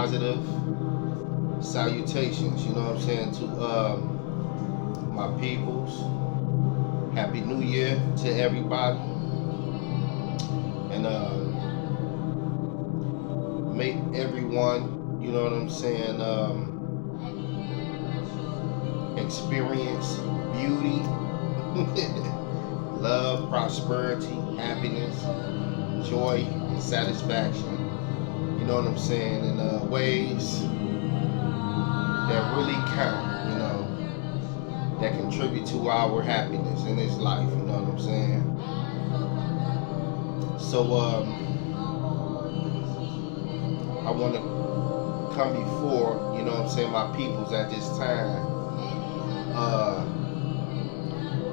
positive salutations, you know what I'm saying, to my peoples. Happy New Year to everybody. And make everyone, you know what I'm saying, experience beauty, love, prosperity, happiness, joy, and satisfaction. You know what I'm saying? In ways that really count, you know, that contribute to our happiness in this life. You know what I'm saying? So I want to come before, you know what I'm saying, my peoples at this time uh,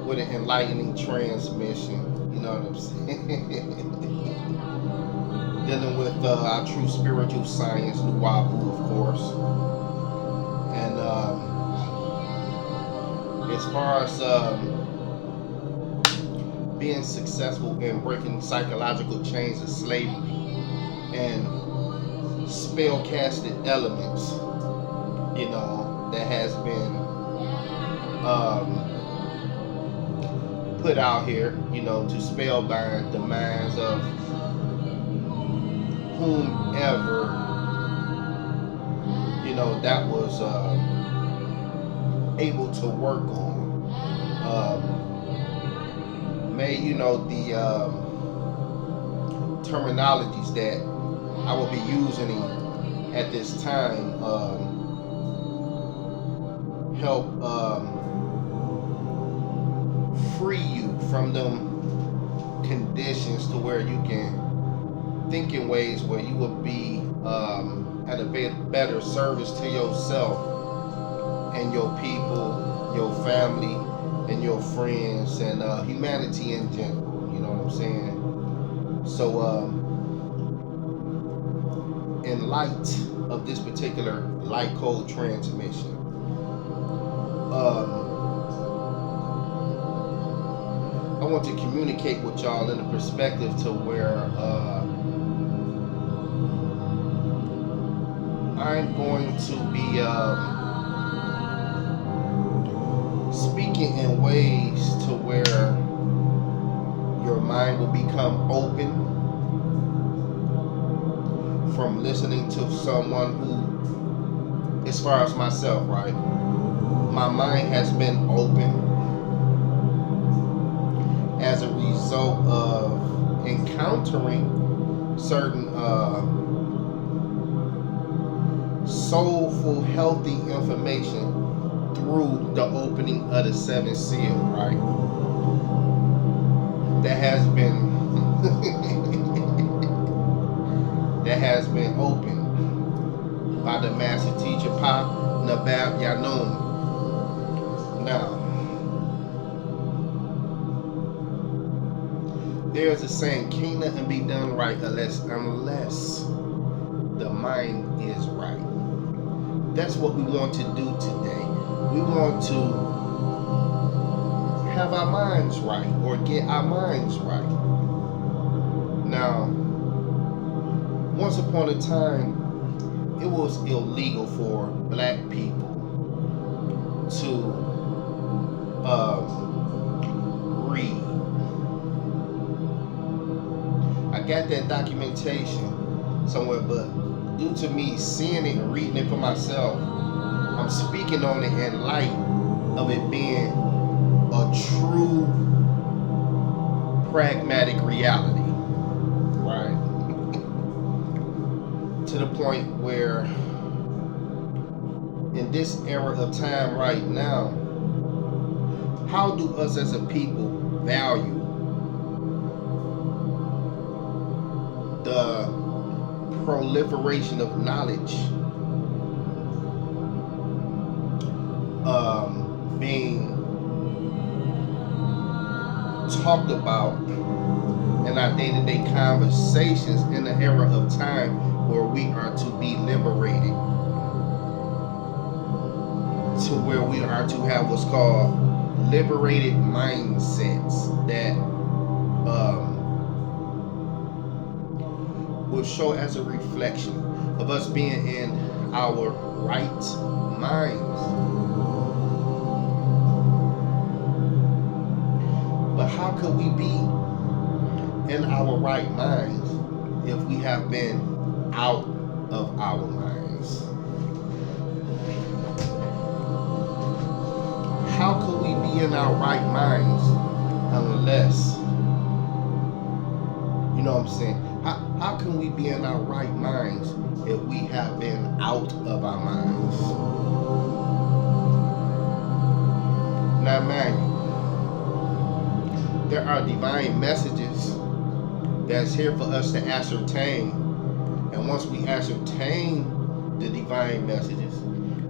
with an enlightening transmission. You know what I'm saying? Dealing with our true spiritual science, Nuwapu, of course. And as far as being successful in breaking psychological chains of slavery and spell casted elements, you know, that has been um, put out here, you know, to spellbind the minds of whomever, you know, that was able to work on. May, you know, the terminologies that I will be using at this time help free you from them conditions to where you can think in ways where you will be at a better service to yourself and your people, your family, and your friends, and humanity in general. You know what I'm saying? So, in light of this particular light code transmission, I want to communicate with y'all in a perspective to where I'm going to be speaking in ways to where your mind will become open from listening to someone who, as far as myself, right? My mind has been open as a result of encountering certain soulful, healthy information through the opening of the seventh seal, right? That has been that has been opened by the master teacher Pa Nabab Yanun. Now, there's a saying, can't nothing be done right unless the mind is right. That's what we want to do today. We want to have our minds right or get our minds right. Now, once upon a time, it was illegal for black people to read. I got that documentation somewhere, but due to me seeing it and reading it for myself, I'm speaking on it in light of it being a true pragmatic reality, right? To the point where in this era of time right now, how do us as a people value the proliferation of knowledge being talked about in our day-to-day conversations in the era of time where we are to be liberated, to where we are to have what's called liberated mindsets that will show as a reflection of us being in our right minds. But how could we be in our right minds if we have been out of our minds? How could we be in our right minds unless, you know what I'm saying? How can we be in our right minds if we have been out of our minds? Now, man, there are divine messages that's here for us to ascertain. And once we ascertain the divine messages,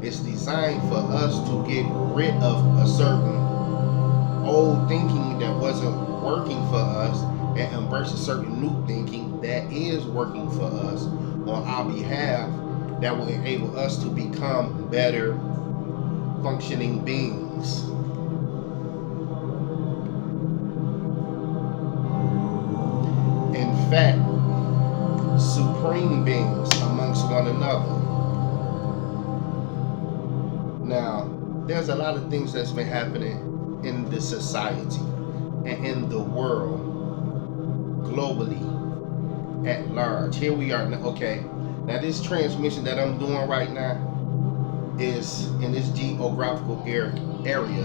it's designed for us to get rid of a certain old thinking that wasn't working for us and embrace a certain new thinking that is working for us on our behalf, that will enable us to become better functioning beings. In fact, supreme beings amongst one another. Now, there's a lot of things that's been happening in the society and in the world globally at large. Here we are now. Okay, now this transmission that I'm doing right now is in this geographical area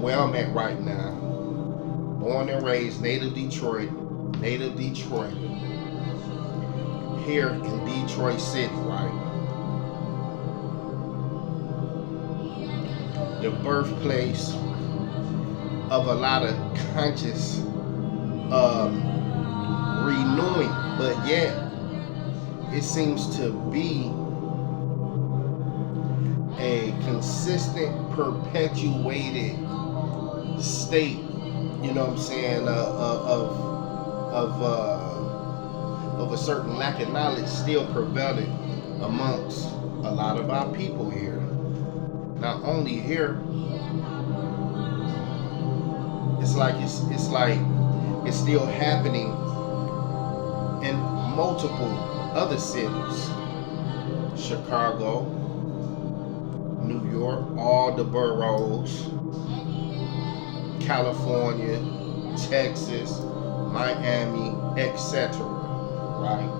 where I'm at right now. Born and raised, native Detroit, here in Detroit City, right? The birthplace of a lot of conscious renewing, but yet it seems to be a consistent, perpetuated state, you know what I'm saying, of a certain lack of knowledge still prevalent amongst a lot of our people here. Not only here, it's like it's still happening in multiple other cities. Chicago, New York, all the boroughs, California, Texas, Miami, etc. Right?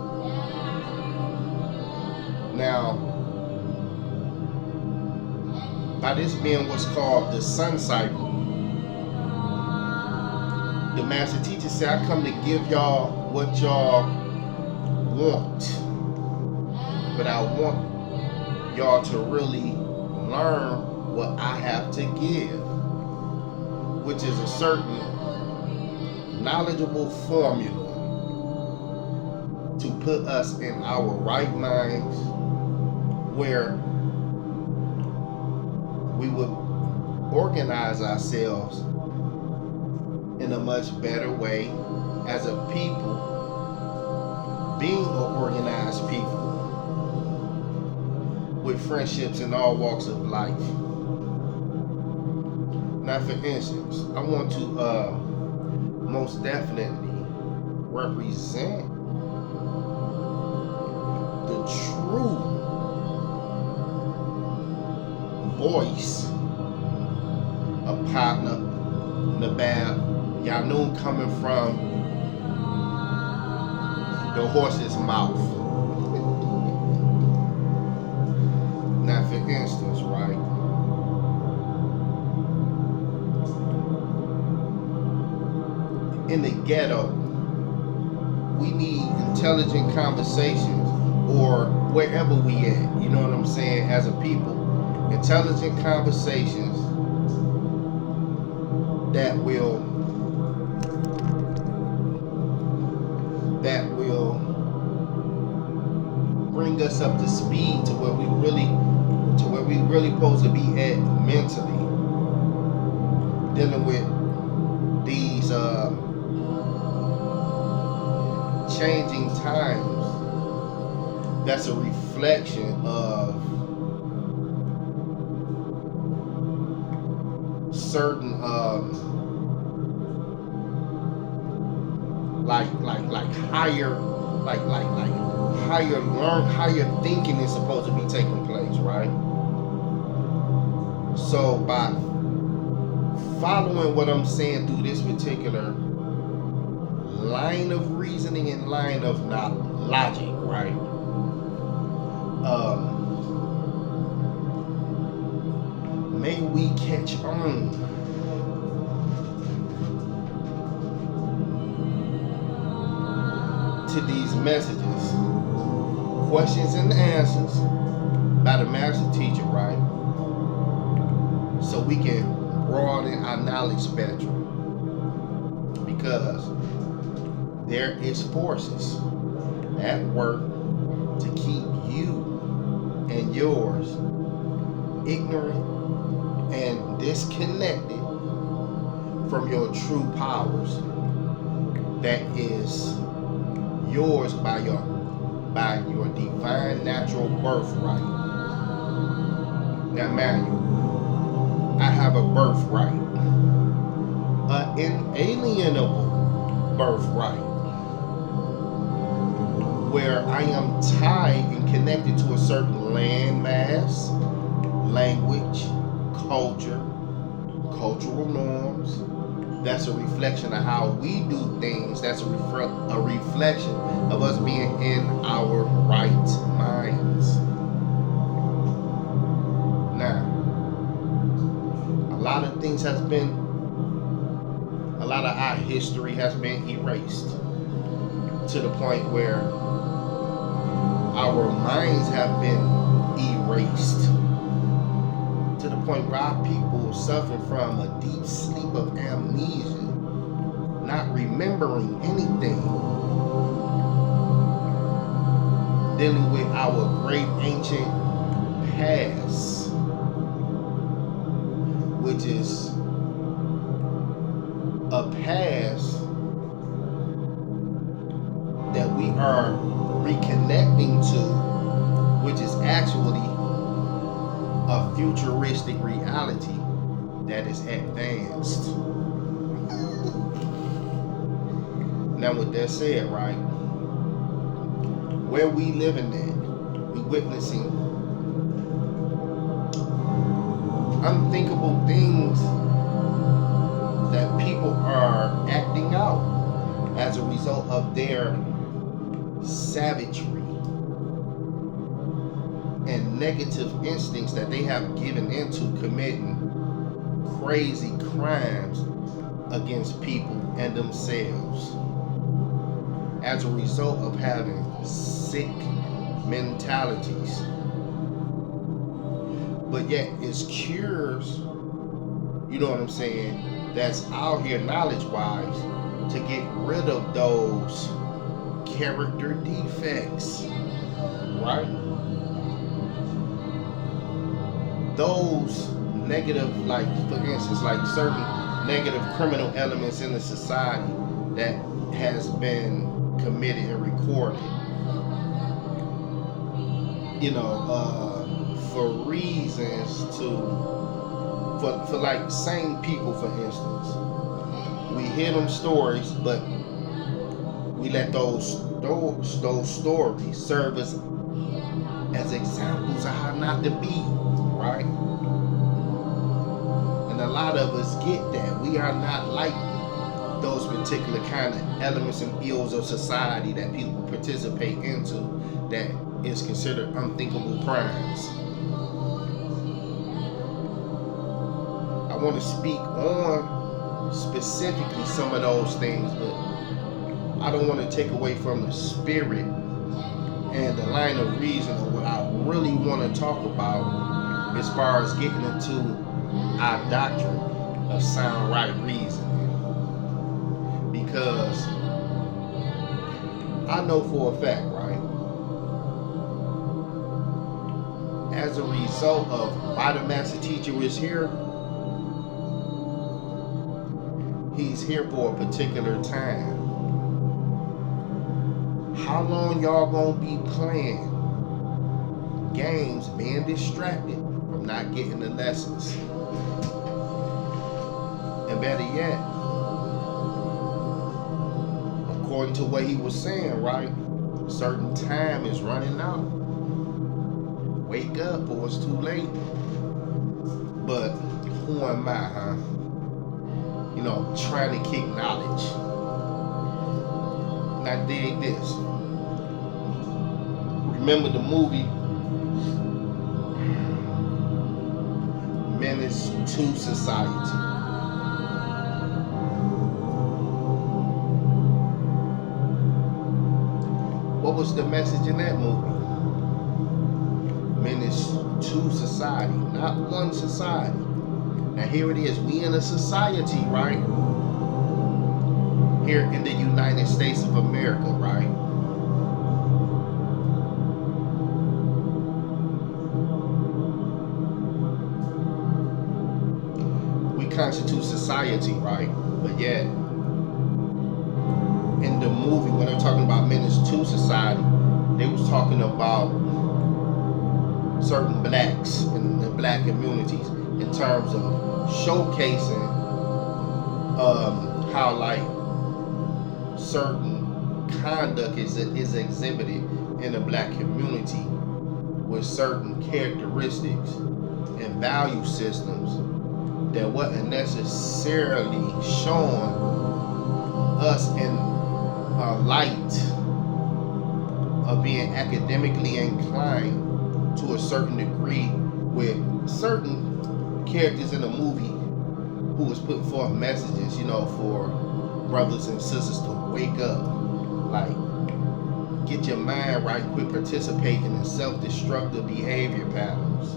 Now, by this being what's called the sun cycle, the master teacher said, I come to give y'all what y'all want, but I want y'all to really learn what I have to give, which is a certain knowledgeable formula to put us in our right minds, where we would organize ourselves in a much better way as a people, being an organized people with friendships in all walks of life. Now, for instance, I want to most definitely represent the true voice of partner Nabab Yanun, coming from the horse's mouth. Now, for instance, right? In the ghetto, we need intelligent conversations, or wherever we at, you know what I'm saying, as a people. Intelligent conversations that will bring us up to speed to where we really supposed to be at mentally, dealing with these changing times. That's a reflection of certain like higher, like higher thinking is supposed to be taking place, right? So by following what I'm saying through this particular line of reasoning and line of not logic, right? May we catch on to these messages, questions and answers by the master teacher, right? So we can broaden our knowledge spectrum, because there is forces at work to keep you and yours ignorant and disconnected from your true powers that is yours by your divine natural birthright. Now, Manuel, I have a birthright, an inalienable birthright, where I am tied and connected to a certain landmass, language, culture, cultural norms. That's a reflection of how we do things. That's a reflection of us being in our right minds. Now, a lot of things has been, a lot of our history has been erased to the point where our minds have been erased to the point where our people suffer from a deep sleep of amnesia, not remembering anything, dealing with our great ancient past, which is a past that we are reconnecting to, which is actually a futuristic reality that is advanced. Now, with that said, right, where we living at, we witnessing unthinkable things that people are acting out as a result of their savagery and negative instincts that they have given into committing crazy crimes against people and themselves as a result of having sick mentalities. But yet it's cures, you know what I'm saying, that's out here knowledge wise to get rid of those character defects, right? Those negative, like for instance, like certain negative criminal elements in the society that has been committed and recorded, you know, for reasons for like sane people, for instance. We hear them stories, but we let those stories serve as examples of how not to be, right? And a lot of us get that. We are not like those particular kind of elements and ills of society that people participate into that is considered unthinkable crimes. I want to speak on specifically some of those things, but I don't want to take away from the spirit and the line of reason of what I really want to talk about as far as getting into our doctrine of sound right reasoning. Because I know for a fact, right, as a result of why the master teacher is here, he's here for a particular time. How long y'all gonna be playing games, being distracted from not getting the lessons? And better yet, according to what he was saying, right? A certain time is running out. Wake up or it's too late. But who am I, huh? Trying to kick knowledge. Now dig this. Remember the movie Menace to Society? What was the message in that movie? Menace to society, not one society. Now here it is. We in a society, right? Here in the United States of America, right? We constitute society, right? But yet, in the movie, when they're talking about menace to society, they was talking about certain blacks in the black communities in terms of showcasing how like certain conduct is exhibited in the black community with certain characteristics and value systems that wasn't necessarily showing us in a light of being academically inclined to a certain degree, with certain characters in the movie who was putting forth messages, for brothers and sisters to wake up, like get your mind right, quit participating in self-destructive behavior patterns.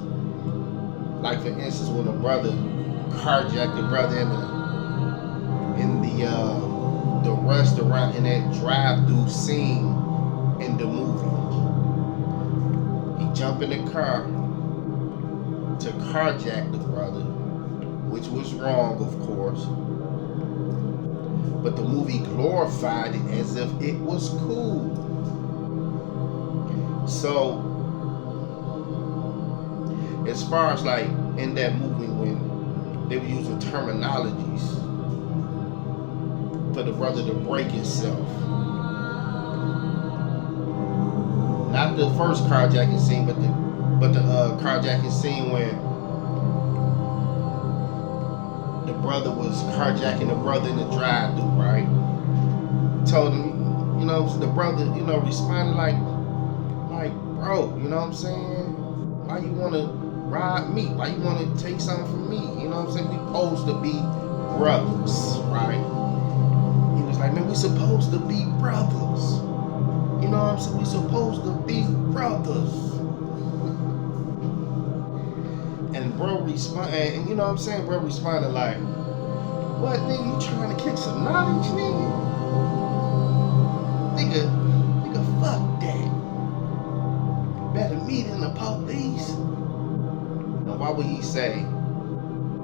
Like for instance, when a brother carjacked a brother in the restaurant in that drive-through scene in the movie. He jumped in the car to carjack the brother, which was wrong, of course. But the movie glorified it as if it was cool. So, as far as like in that movie when they were using terminologies for the brother to break himself. Not the first carjacking scene, but the carjacking scene when the brother was carjacking the brother in the drive-thru, right? Told him, the brother, responded like, bro, you know what I'm saying? Why you want to rob me? Why you want to take something from me? You know what I'm saying? We supposed to be brothers, right? He was like, man, we supposed to be brothers. You know what I'm saying? We supposed to be brothers. And bro responded, and you know what I'm saying? Bro responded like, what, nigga, you trying to kick some knowledge, nigga? Nigga, fuck that. Better me than the police. Now why would he say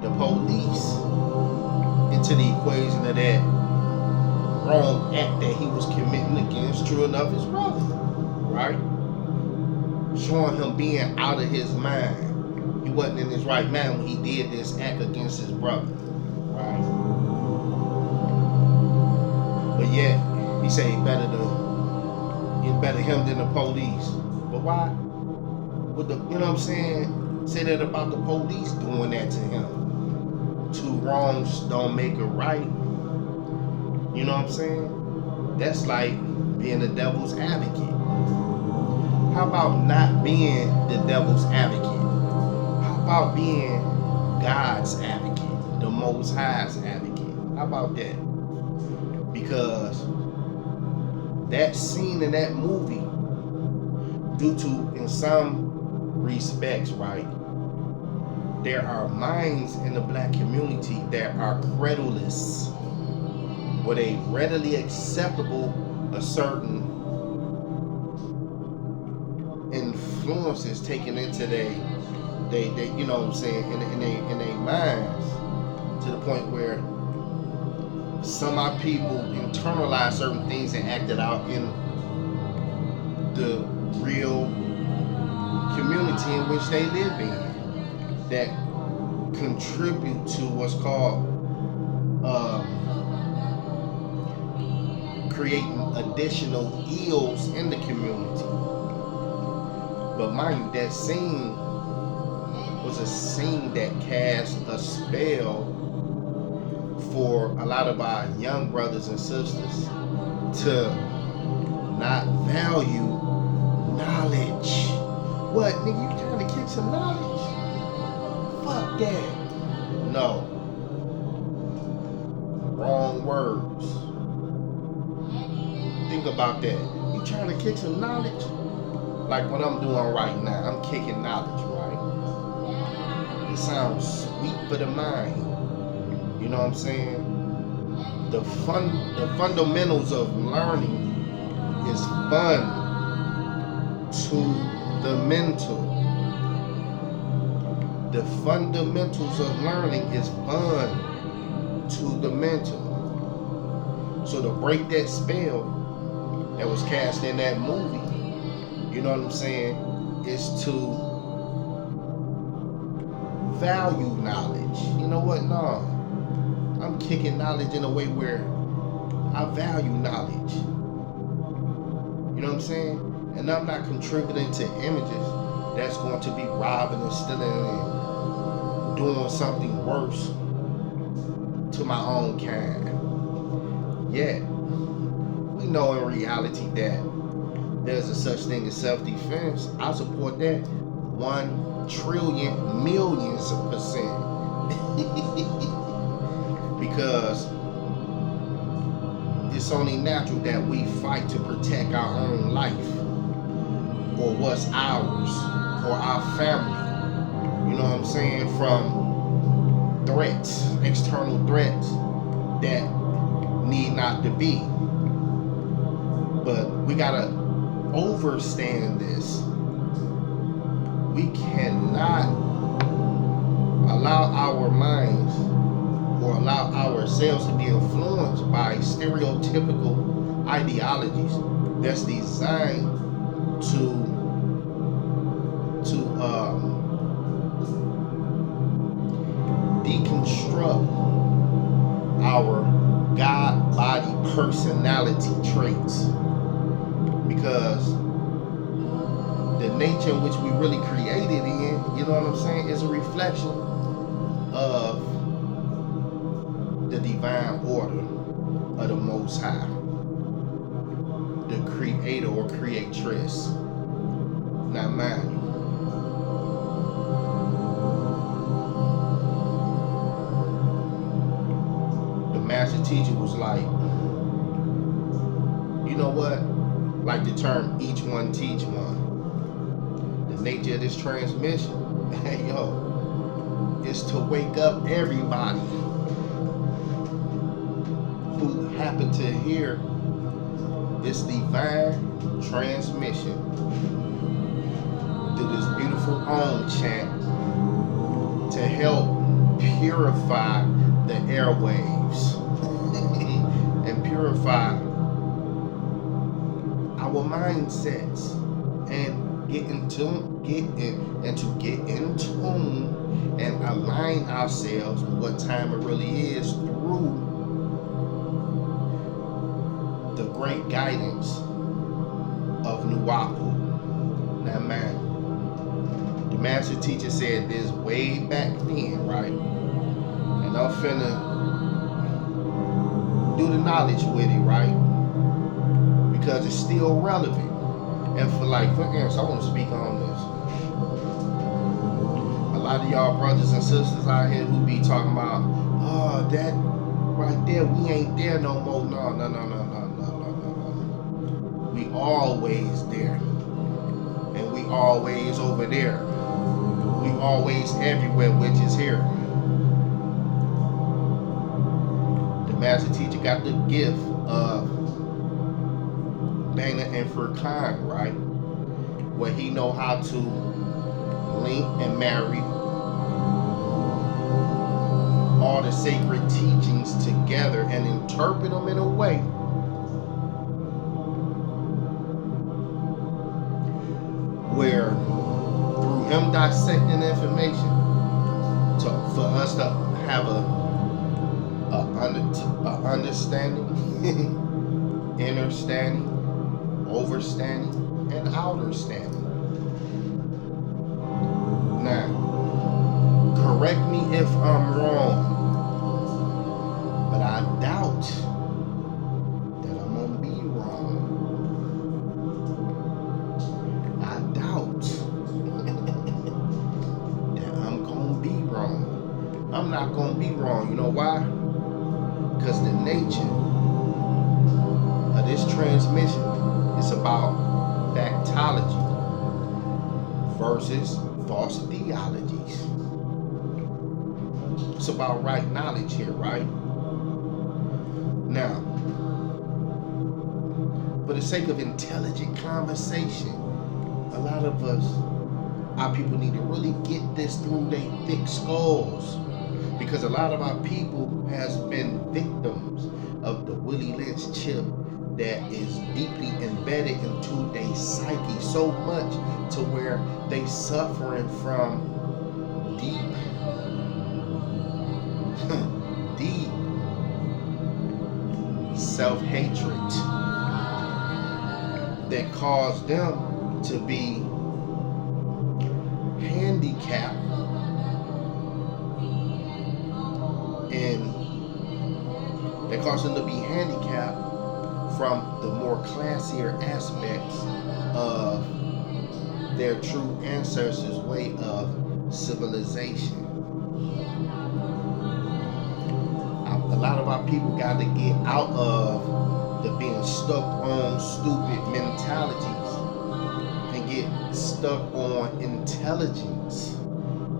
the police into the equation of that wrong act that he was committing against, true enough, his brother, right? Showing him being out of his mind. He wasn't in his right mind when he did this act against his brother, right? But yet, he said it's better him than the police. But why would you know what I'm saying, say that about the police doing that to him? Two wrongs don't make a right. You know what I'm saying? That's like being the devil's advocate. How about not being the devil's advocate? How about being God's advocate, the Most High's advocate? How about that? Because that scene in that movie, due to, in some respects, right, there are minds in the black community that are credulous, where they readily acceptable a certain influences taken into they you know what I'm saying, in their minds, to the point where some of our people internalize certain things and act it out in the real community in which they live in, that contribute to what's called creating additional ills in the community. But mind you, that scene was a scene that cast a spell for a lot of our young brothers and sisters to not value knowledge. What, nigga, you trying to kick some knowledge? Fuck that. No. Wrong words. Think about that. You trying to kick some knowledge? Like what I'm doing right now. I'm kicking knowledge, right? It sounds sweet for the mind. You know what I'm saying? The fundamentals of learning is fun to the mental. The fundamentals of learning is fun to the mental. So to break that spell that was cast in that movie, you know what I'm saying, is to value knowledge. You know what? No. I'm kicking knowledge in a way where I value knowledge. You know what I'm saying? And I'm not contributing to images that's going to be robbing and stealing and doing something worse to my own kind. Yet, we know in reality that there's a such thing as self-defense. I support that 1 trillion millions of percent. Because it's only natural that we fight to protect our own life or what's ours or our family. You know what I'm saying? From threats, external threats that need not to be. But we gotta overstand this. We cannot allow our minds or allow ourselves to be influenced by stereotypical ideologies that's designed to deconstruct our God body personality traits, because the nature in which we really created in, you know what I'm saying, is a reflection of the divine order of the Most High, the creator or creatress. Now mind you, the master teacher was like, you know what? Like the term each one teach one. The nature of this transmission, hey yo, is to wake up everybody who happen to hear this divine transmission through this beautiful Om chant to help purify the airwaves and purify our mindsets and get in tune and align ourselves with what time it really is through the great guidance of Nuwapu. Now man, the master teacher said this way back then, right? And I'm finna do the knowledge with it, right? Because it's still relevant. And for instance, I want to speak on this. A lot of y'all brothers and sisters out here who be talking about, oh, that right there, we ain't there no more. No. We always there. And we always over there. We always everywhere, which is here. The master teacher got the gift of Dana and Furkan, right? Where he know how to link and marry all the sacred teachings together and interpret them in a way where through him dissecting information for us to have a understanding inner standing, overstanding, and outer standing. Now, correct me if I'm wrong, but I doubt that I'm gonna be wrong. I doubt that I'm gonna be wrong. I'm not gonna be wrong. You know why? Because the nature of this transmission is about factology versus false theologies. It's about right knowledge here, right? Now, for the sake of intelligent conversation, a lot of us, our people need to really get this through their thick skulls, because a lot of our people has been victims of the Willie Lynch chip that is deeply embedded into their psyche so much to where they suffering from deep deep self-hatred that caused them to be handicapped and that caused them to be handicapped from the more classier aspects of their true ancestors' way of civilization. A lot of our people got to get out of the being stuck on stupid mentalities and get stuck on intelligence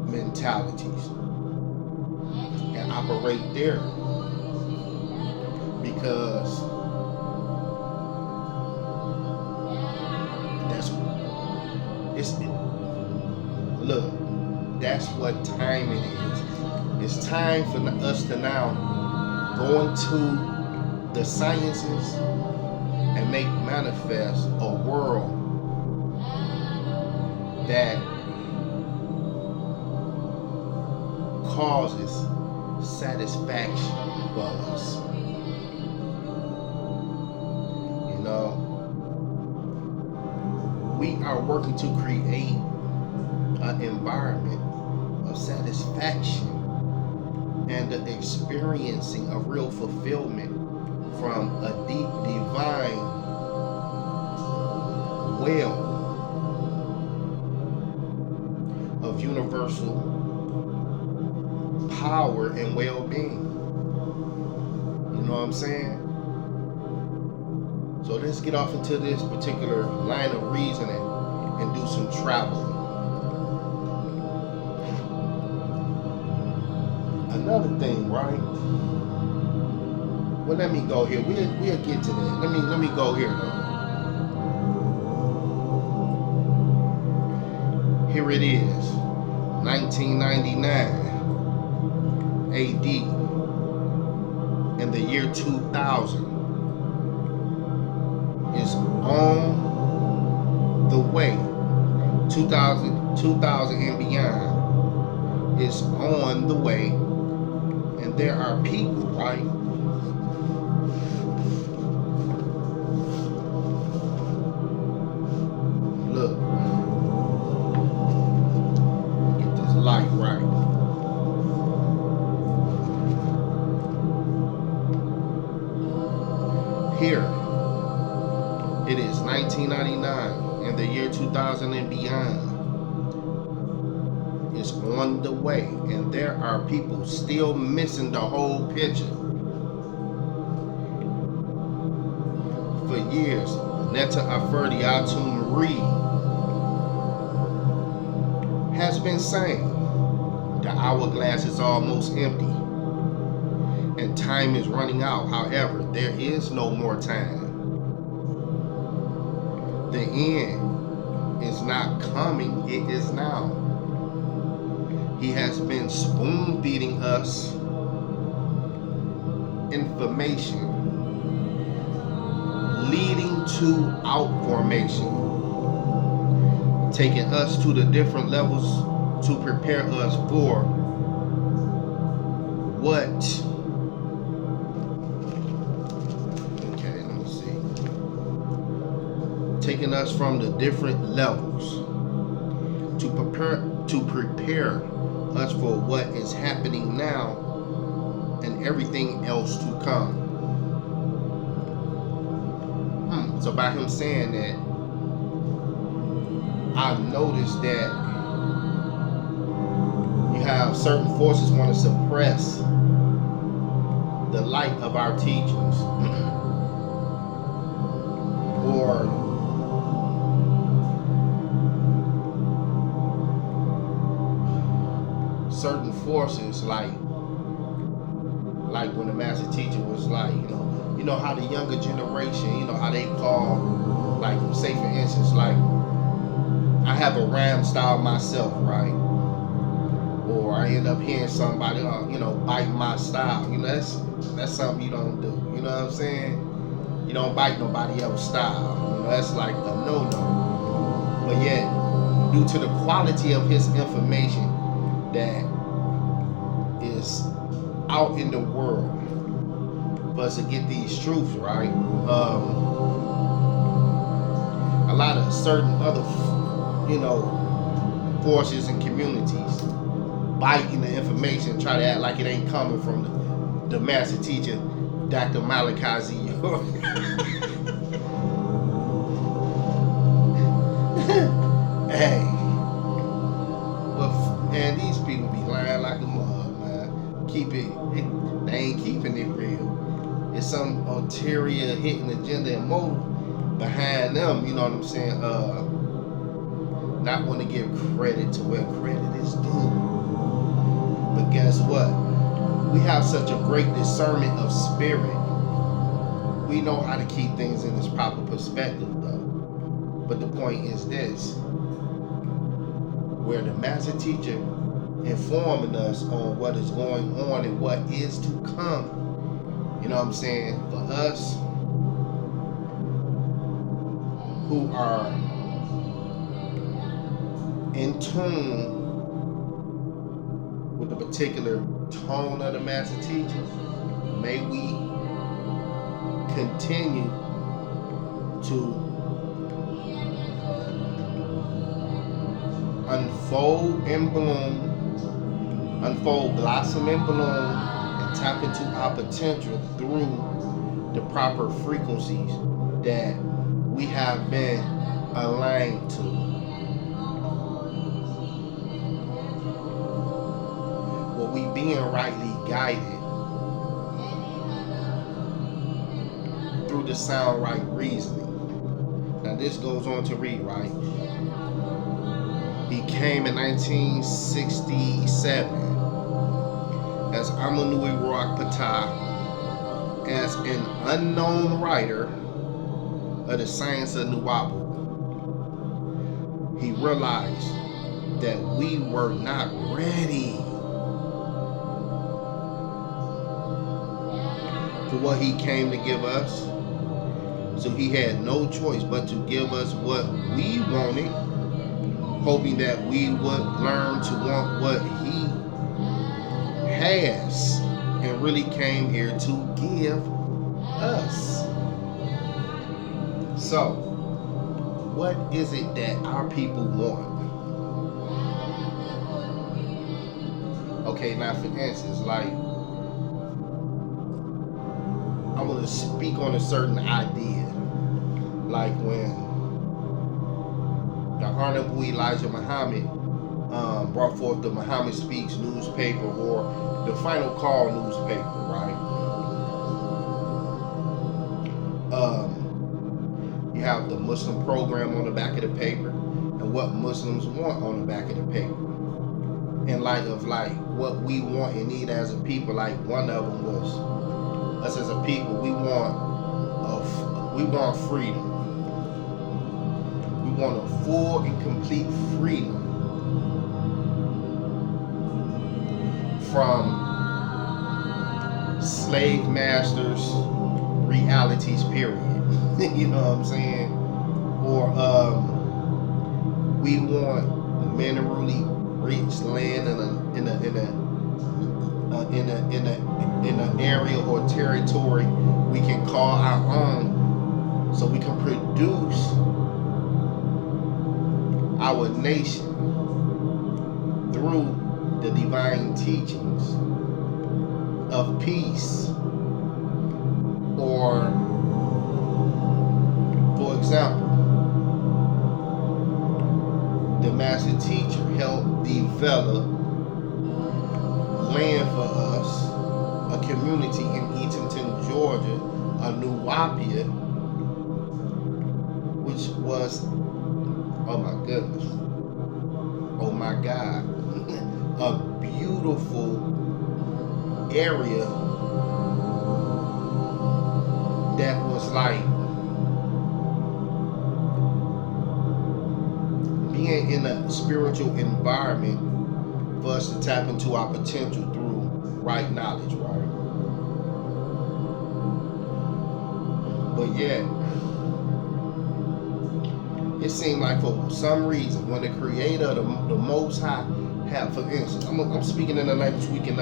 mentalities and operate there, because look, that's what time it is. It's time for us to now go into the sciences and make manifest a world that causes satisfaction for us. You know, we are working to create an environment of satisfaction and the experiencing of real fulfillment from a deep divine well of universal power and well-being. You know what I'm saying? So let's get off into this particular line of reasoning and do some traveling. Another thing, right? Well, let me go here. We'll get to that. Let me go here though. Here it is, 1999 AD, and the year 2000 is on the way. 2000 and beyond is on the way, and there are people, right? Look, get this light right. Here, it is 1999, and the year 2000 and beyond is on the way, and there are people still missing the whole picture. For years, Netta Aferdi Atum Reed has been saying the hourglass is almost empty and time is running out. However, there is no more time. The end is not coming, it is now. He has been spoon feeding us information leading to outformation, taking us to the different levels to prepare us for what. Okay, let me see. taking us from the different levels to prepare us for what is happening now and everything else to come. So by him saying that, I've noticed that you have certain forces want to suppress the light of our teachings or certain forces like when the master teacher was like, you know how the younger generation, how they call, like, say for instance, like, I have a ram style myself, right? Or I end up hearing somebody, bite my style. That's something you don't do. You know what I'm saying? You don't bite nobody else's style. That's like a no-no. But yet, due to the quality of his information that is out in the world, for us to get these truths, right? A lot of certain other, forces and communities biting the information, try to act like it ain't coming from the master teacher, Dr. Malachi Z. Hey, well, man, these people be lying like a mug, man. They ain't keeping it real. It's some ulterior hidden agenda and motive behind them, you know what I'm saying? Not want to give credit to where credit is due. But guess what? We have such a great discernment of spirit. We know how to keep things in its proper perspective, though. But the point is this: where the master teacher informing us on what is going on and what is to come. You know what I'm saying? For us who are in tune with the particular tone of the master teacher, may we continue to unfold and bloom, unfold, blossom and bloom, and tap into our potential through the proper frequencies that we have been aligned to. Well, we being rightly guided through the sound right reasoning. Now this goes on to read, right? He came in 1967 as Amanui Ruach Patah as an unknown writer of the science of Nuwapu. He realized that we were not ready for what he came to give us. So he had no choice but to give us what we wanted, hoping that we would learn to want what he has and really came here to give us. So, what is it that our people want? Okay, now for instance, like, I want to speak on a certain idea. Like when the Honorable Elijah Muhammad brought forth the Muhammad Speaks newspaper, or the Final Call newspaper, right? You have the Muslim program on the back of the paper and what Muslims want on the back of the paper. In light of like what we want and need as a people, like one of them was us as a people. We want freedom. We want a full and complete freedom from slave masters, realities, period. You know what I'm saying? Or we want minerally rich land in an area or territory we can call our own, so we can produce our nation through the divine teachings of peace. Or, for example, the master teacher helped develop land for us, a community in Eatonton, Georgia, a new Wapia, which was, oh my goodness, oh my God, a beautiful area that was like being in a spiritual environment for us to tap into our potential through right knowledge, right? But yet, it seemed like for some reason, when the Creator, the Most High, have, for instance, I'm speaking in a language we can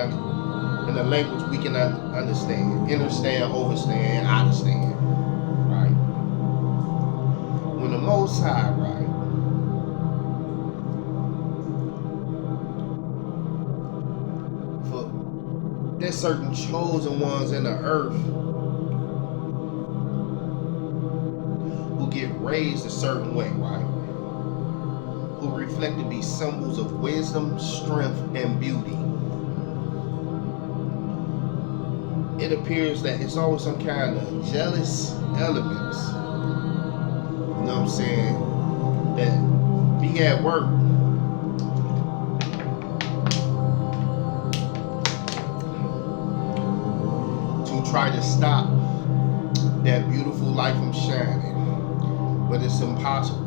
understand, understand, overstand, understand, right? When the Most High, right, for there's certain chosen ones in the earth who get raised a certain way, right? Who reflect to be symbols of wisdom, strength, and beauty. It appears that it's always some kind of jealous elements, you know what I'm saying, that be at work to try to stop that beautiful light from shining, but it's impossible.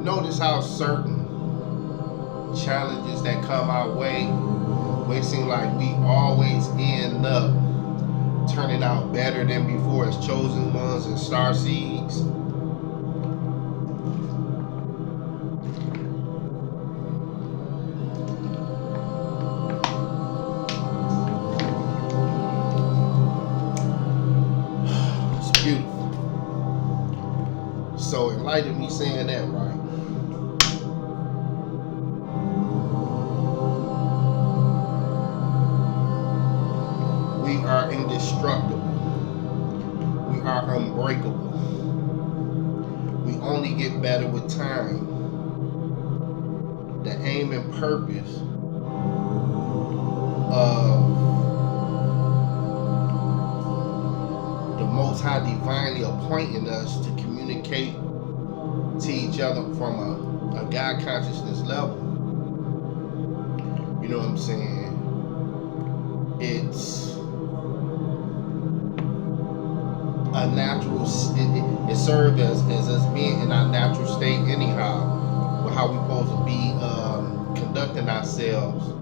Notice how certain challenges that come our way, where it seems like we always end up turning out better than before as chosen ones and star seeds. It's beautiful. So in light of me saying that, right, we are indestructible. We are unbreakable. We only get better with time. The aim and purpose of the Most High divinely appointing us to communicate to each other from a God consciousness level. You know what I'm saying? It's a natural, it serves as us being in our natural state anyhow, with how we're supposed to be conducting ourselves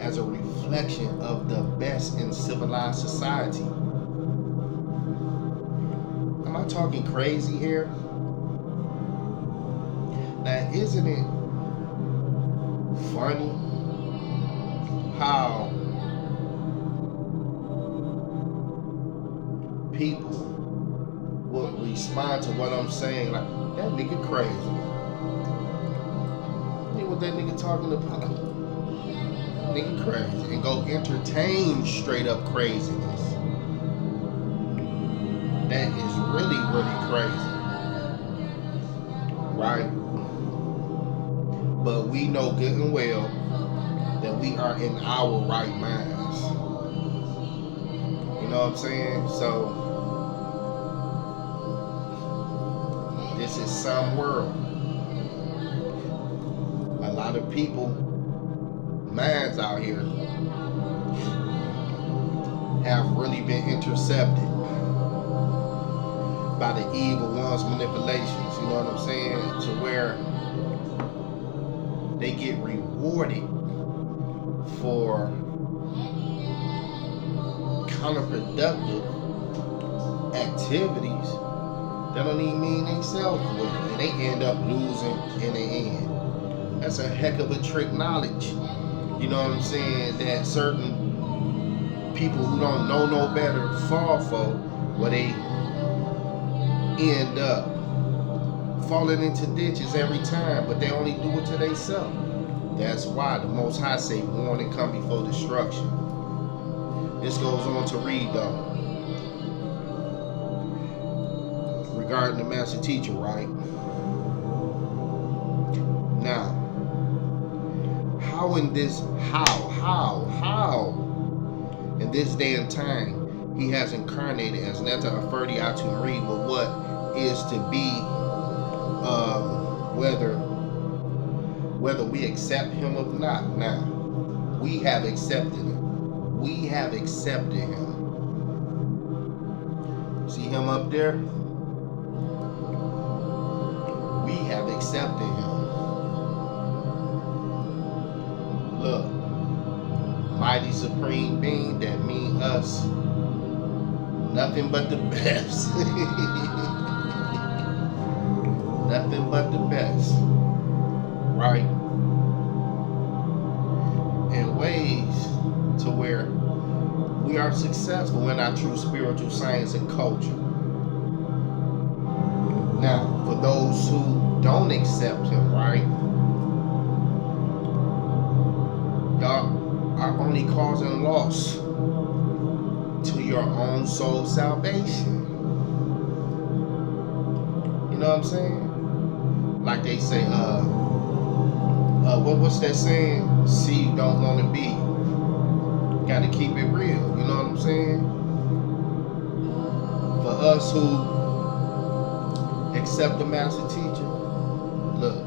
as a reflection of the best in civilized society. Am I talking crazy here? Now, isn't it funny how people will respond to what I'm saying like, that nigga crazy. You know what that nigga talking about? Nigga crazy. And go entertain straight up craziness. That is really, really crazy. Right? But we know good and well that we are in our right minds. You know what I'm saying? So this is some world. A lot of people, minds out here, have really been intercepted by the evil one's manipulations. You know what I'm saying? To where they get rewarded for counterproductive activities that don't even mean themselves well, and they end up losing in the end. That's a heck of a trick knowledge. You know what I'm saying? That certain people who don't know no better fall for, where they end up falling into ditches every time, but they only do it to themselves. That's why the Most High say warning come before destruction. This goes on to read though, regarding the master teacher, right? Now, how in this day and time he has incarnated as Neta Aferdi Atumri with what is to be, whether we accept him or not. Now, we have accepted him. We have accepted him. See him up there? We have accepted him. Look, mighty supreme being, that mean us nothing but the best. Nothing but the best, right? In ways to where we are successful in our true spiritual science and culture. Now, for those who don't accept him, right, y'all are only causing loss to your own soul salvation. You know what I'm saying? Like they say, what's that saying? See, you don't want to be. Gotta keep it real. You know what I'm saying? For us who accept the master teacher, look,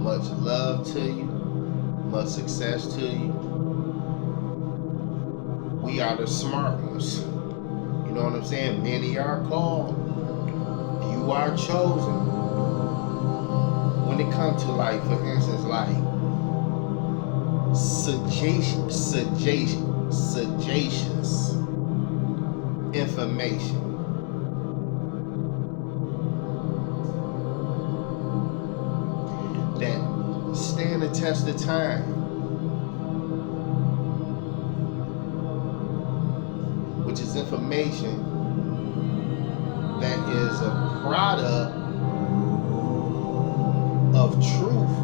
much love to you, much success to you. We are the smart ones. You know what I'm saying? Many are called, few are chosen. When it comes to, like, for instance, like sagacious information, that stand the test of time, which is information that is a product of truth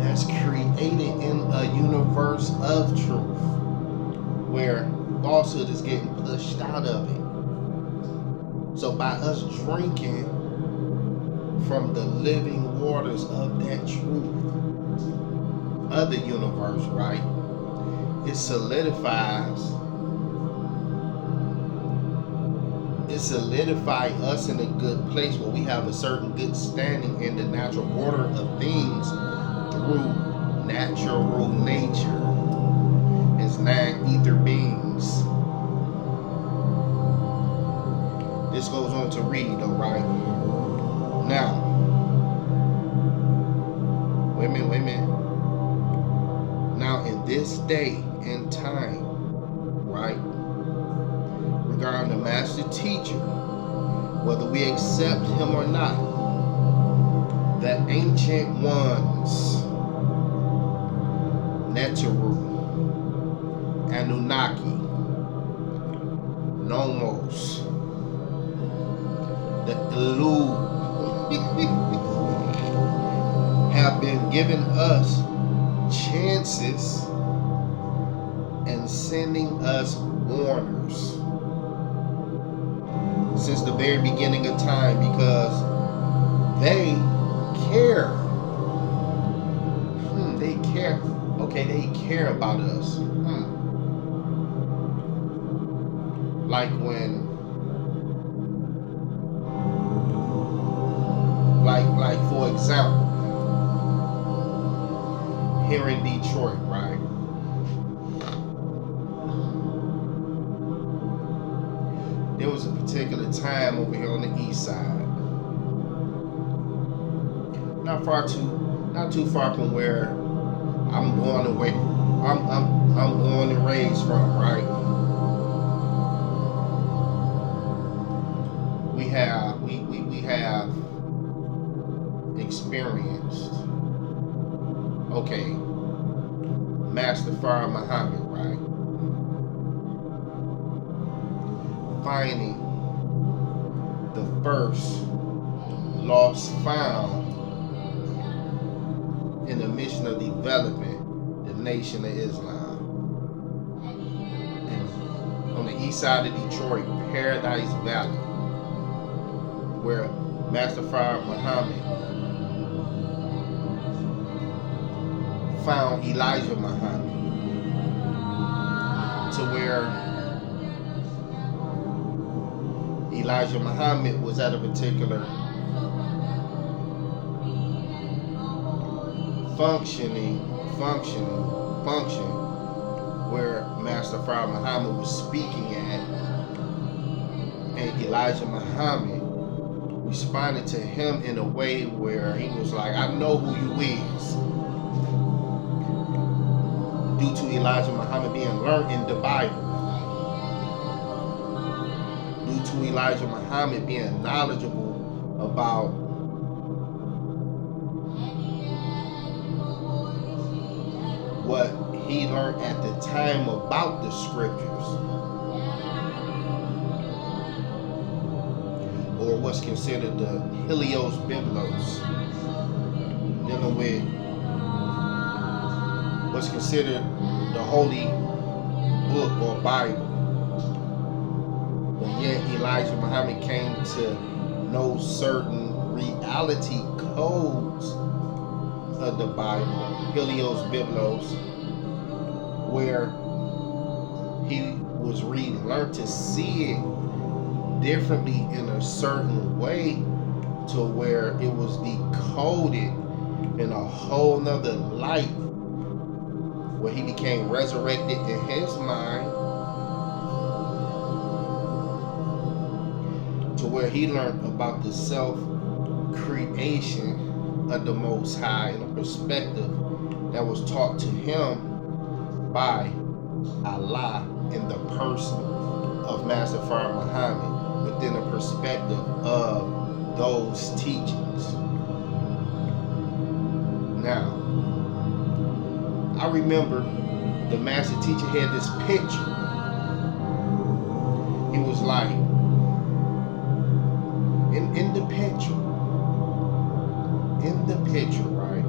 that's created in a universe of truth, where falsehood is getting pushed out of it. So by us drinking from the living waters of that truth, of the universe, right, it solidifies us in a good place where we have a certain good standing in the natural order of things through natural nature as non-ether beings. This goes on to read though, right? Now, wait a minute. Now, in this day and time, right, regarding the master teacher, whether we accept him or not, the ancient ones, Neteru, Anunnaki, Nomos, the Elu, have been giving us chances and sending us warners since the very beginning of time, because they care. They care. Okay, they care about us. Like when, like for example, here in Detroit, right? There was a particular time over here on the east side, not too far from where I'm born and raised from, right? We have experienced, okay, Master Farah Muhammad, right? Finding the first lost found in the mission of developing the Nation of Islam. And on the east side of Detroit, Paradise Valley, where Master Fard Muhammad found Elijah Muhammad, to where Elijah Muhammad was at a particular function where Master Fard Muhammad was speaking at, and Elijah Muhammad responded to him in a way where he was like, I know who you is. Due to Elijah Muhammad being learned in the Bible. Due to Elijah Muhammad being knowledgeable about what he learned at the time about the scriptures, or what's considered the Helios Biblos, dealing with what's considered the holy book or Bible. But yet Elijah Muhammad came to know certain reality codes of the Bible, Helios Biblos, where he was reading, learned to see it differently in a certain way, to where it was decoded in a whole nother light, where he became resurrected in his mind, to where he learned about the self-creation of the Most High in a perspective that was taught to him by Allah in the person of Master Fard Muhammad, within the perspective of those teachings. Now, I remember the master teacher had this picture. He was like, in the picture, right?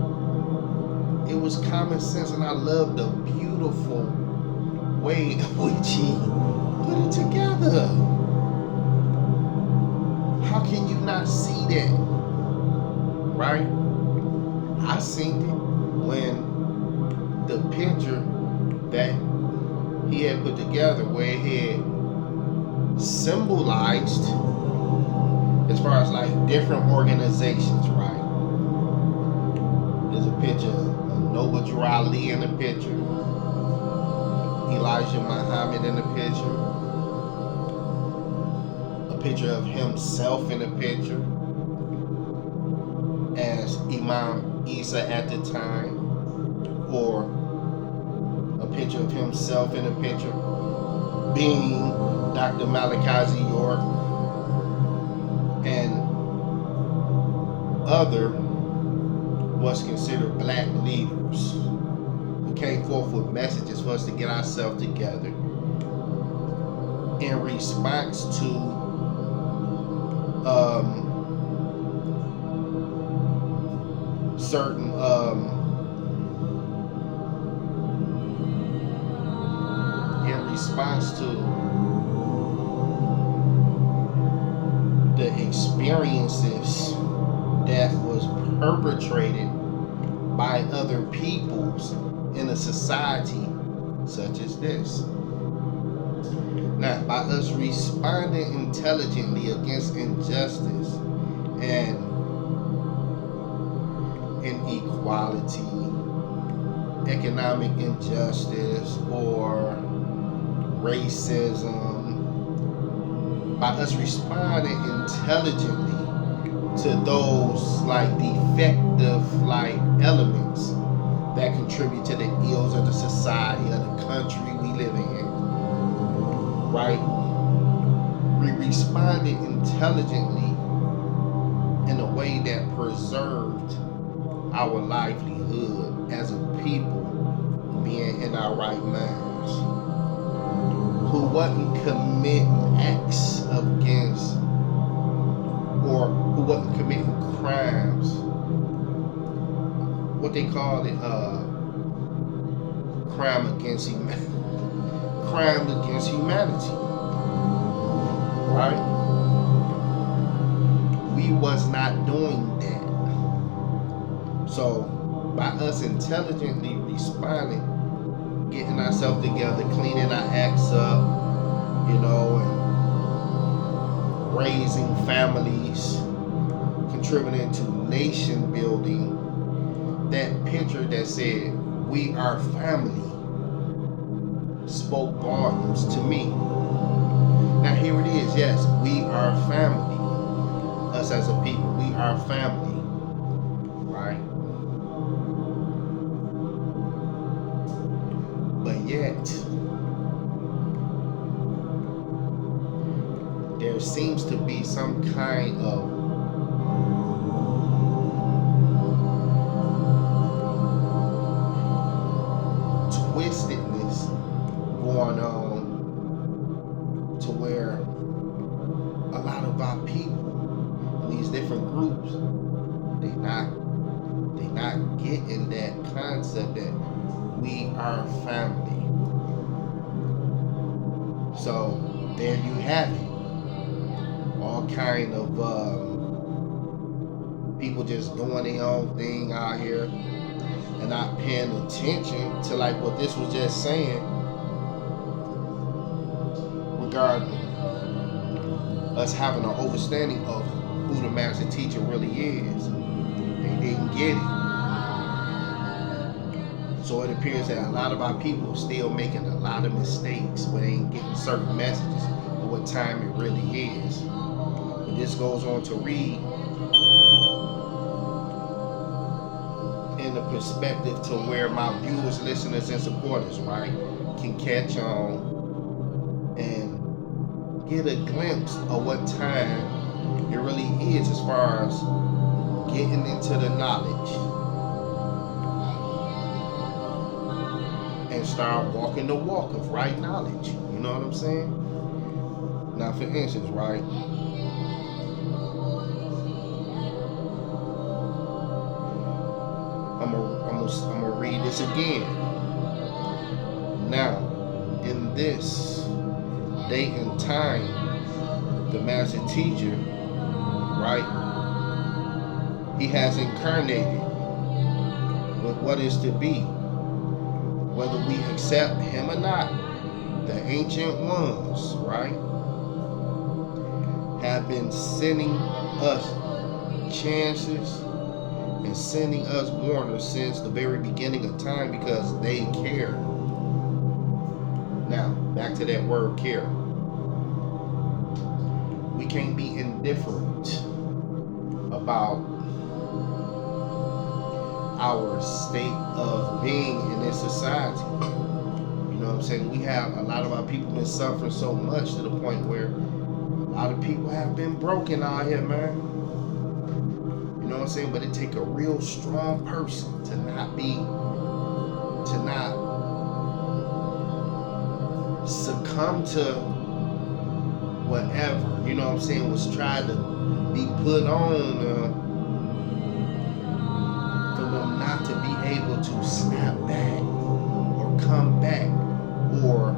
It was common sense, and I love the beautiful way in which he put it together. How can you not see that? Right? I seen it when the picture that he had put together, where he had symbolized, as far as like different organizations, right? There's a picture of Noble Drew Ali in the picture, Elijah Muhammad in the picture of himself in the picture as Imam Isa at the time, or a picture of himself in a picture being Dr. Malachi York, and other what's considered black leaders who came forth with messages for us to get ourselves together in response to certain in response to the experiences that was perpetrated by other peoples in a society such as this. Now, by us responding intelligently against injustice and inequality, economic injustice, or racism, by us responding intelligently to those like defective like elements that contribute to the ills of the society, of the country we living in, right? We responded intelligently in a way that preserved our livelihood as a people, being in our right minds, who wasn't committing acts against wasn't committing crimes. What they call it, crime against humanity, right? We was not doing that. So by us intelligently responding, getting ourselves together, cleaning our acts up, and raising families, contributing to nation building, that picture that said we are family spoke volumes to me. Now here it is. Yes, we are family. Us as a people, we are family, right? But yet, there seems to be some kind of twistedness going on, to where a lot of our people in these different groups, they not getting that concept that we are family. So there you have it. All kind of people just doing their own thing out here and not paying attention to like what this was just saying regarding us having an understanding of who the master teacher really is. They didn't get it. So it appears that a lot of our people are still making a lot of mistakes when they ain't getting certain messages of what time it really is. But this goes on to read in the perspective to where my viewers, listeners, and supporters, right, can catch on and get a glimpse of what time it really is as far as getting into the knowledge and start walking the walk of right knowledge. You know what I'm saying? Now, for instance, right, I'm gonna read this again. Now, in this date and time, the master teacher, right, he has incarnated with what is to be. Whether we accept him or not, the ancient ones, right, have been sending us chances and sending us warners since the very beginning of time because they care. Now, back to that word care. We can't be indifferent about our state of being in this society. You know what I'm saying? We have a lot of our people been suffering so much to the point where a lot of people have been broken out here, man. You know what I'm saying? But it take a real strong person to not succumb to whatever, you know what I'm saying, was tried to be put on for them not to be able to snap back or come back or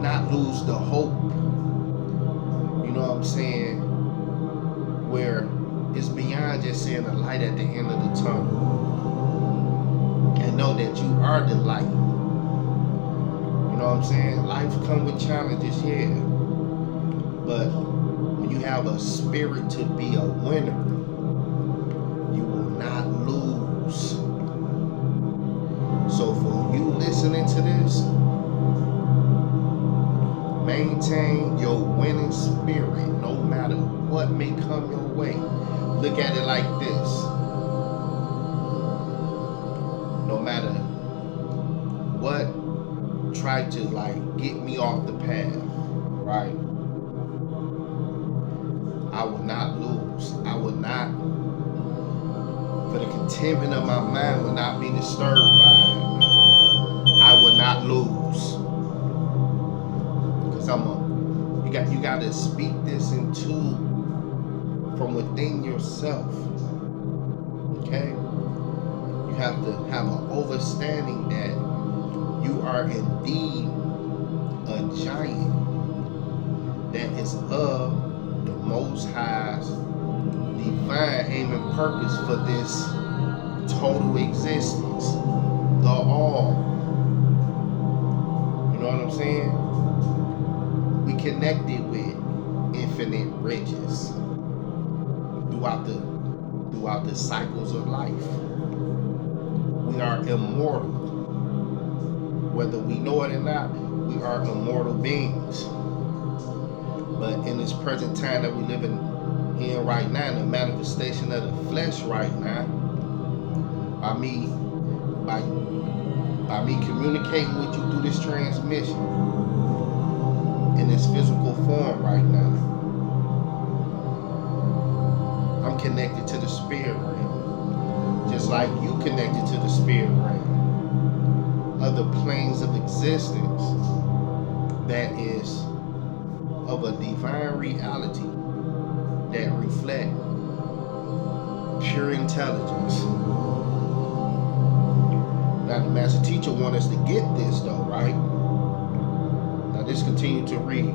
not lose the hope. You know what I'm saying? Where it's beyond just seeing a light at the end of the tunnel. And know that you are the light. You know what I'm saying? Life comes with challenges, yeah. But when you have a spirit to be a winner, you will not lose. So for you listening to this, maintain your winning spirit no matter what may come your way. Look at it like this. No matter what tried to get me off the path, right? I will not lose. I will not, for the contentment of my mind, will not be disturbed by it. I will not lose. Because you got to speak this into from within yourself. Okay? You have to have an understanding that you are indeed a giant that is of the Most High's divine aim and purpose for this total existence. The all. You know what I'm saying? We connected with infinite riches throughout the cycles of life. We are immortal. Whether we know it or not, we are immortal beings. But in this present time that we live in right now, the manifestation of the flesh right now, by me communicating with you through this transmission in this physical form right now, I'm connected to the spirit realm, just like you connected to the spirit realm, other planes of existence that is of a divine reality that reflect pure intelligence. Now the master teacher wants us to get this though, right? Now let's continue to read.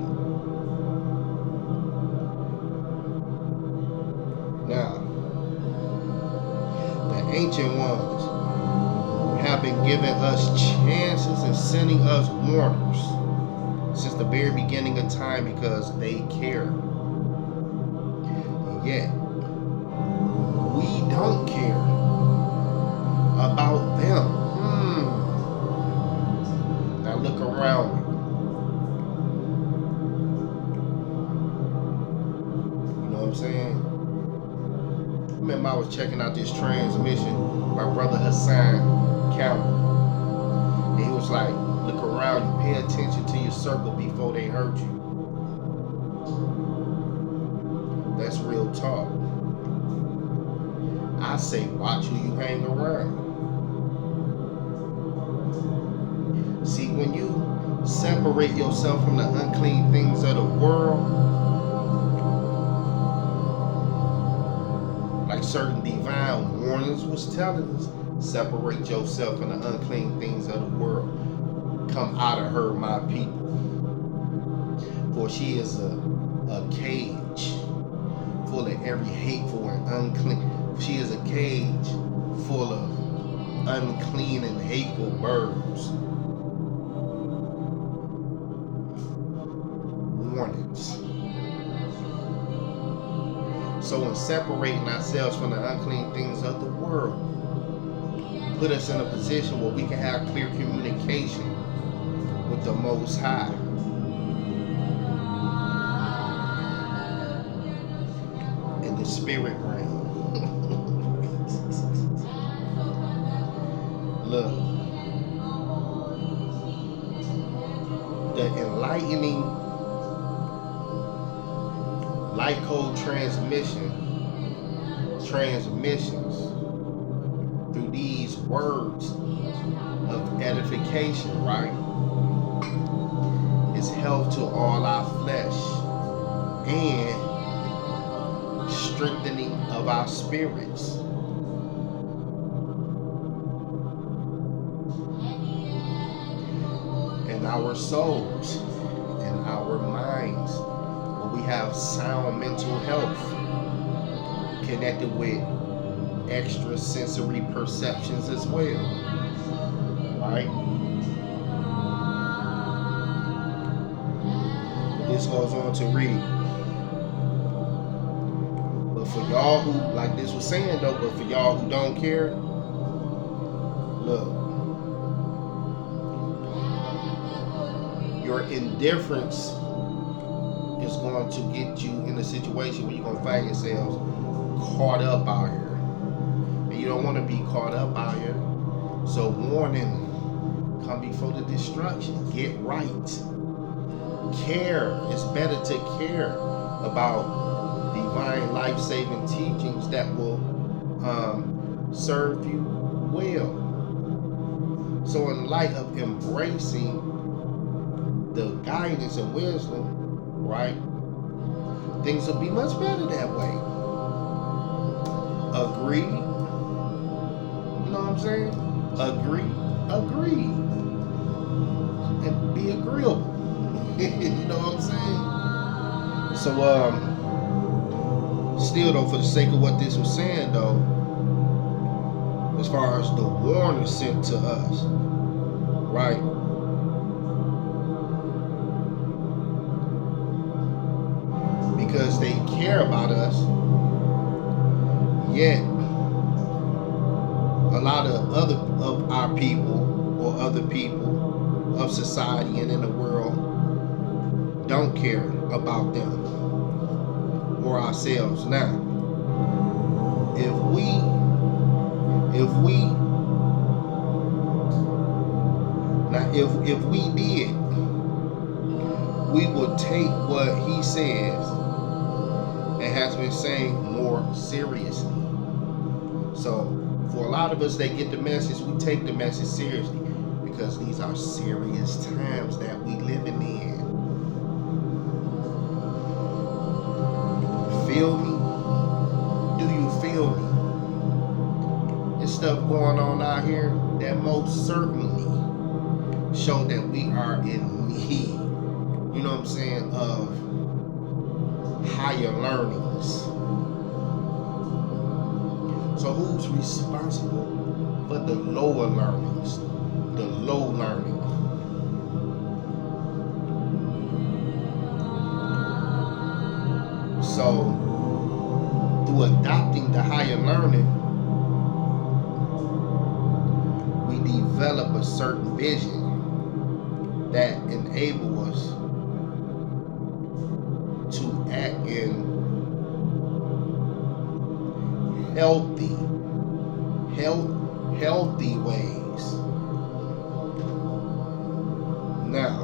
Now, the ancient ones have been giving us chances and sending us warners since the very beginning of time because they care. Yet, we don't care about them. Now look around me. You know what I'm saying? I remember I was checking out this transmission by Brother Hassan Campbell. And he was like, look around you, pay attention to your circle before they hurt you. That's real talk. I say, watch who you hang around. See, when you separate yourself from the unclean things of the world, like certain divine warnings was telling us, separate yourself from the unclean things of the world. Come out of her, my people. For she is a cage full of every hateful and unclean. She is a cage full of unclean and hateful birds. Warnings. So in separating ourselves from the unclean things of the world, put us in a position where we can have clear communication with the Most High. In the spirit realm. Look, the enlightening light code transmissions through these words of edification, right, is health to all our flesh and strengthening of our spirits. And our souls and our minds, where we have sound mental health connected with extra sensory perceptions as well, right? This goes on to read. But for y'all who, like this was saying though, but for y'all who don't care, look, your indifference is going to get you in a situation where you're going to find yourselves caught up out here. And you don't want to be caught up out here. So warning, come before the destruction. Get right. Care. It's better to care about divine life-saving teachings that will serve you well. So in light of embracing the guidance and wisdom, right, things will be much better that way. Agree. You know what I'm saying? Agree. And be agreeable. You know what I'm saying? So, still though, for the sake of what this was saying though, as far as the warning sent to us, right? Because they care about us, yet a lot of our people or other people of society and in the world don't care about them or ourselves. Now if we did, we would take what he says and has been saying more seriously. So for a lot of us that get the message, we take the message seriously because these are serious times that we living in. Feel me? Do you feel me? There's stuff going on out here that most certainly show that we are in need, you know what I'm saying, of higher learnings. So who's responsible for the lower learnings, the low learning? So through adopting the higher learning, we develop a certain vision that enable us to act in healthy ways. Now,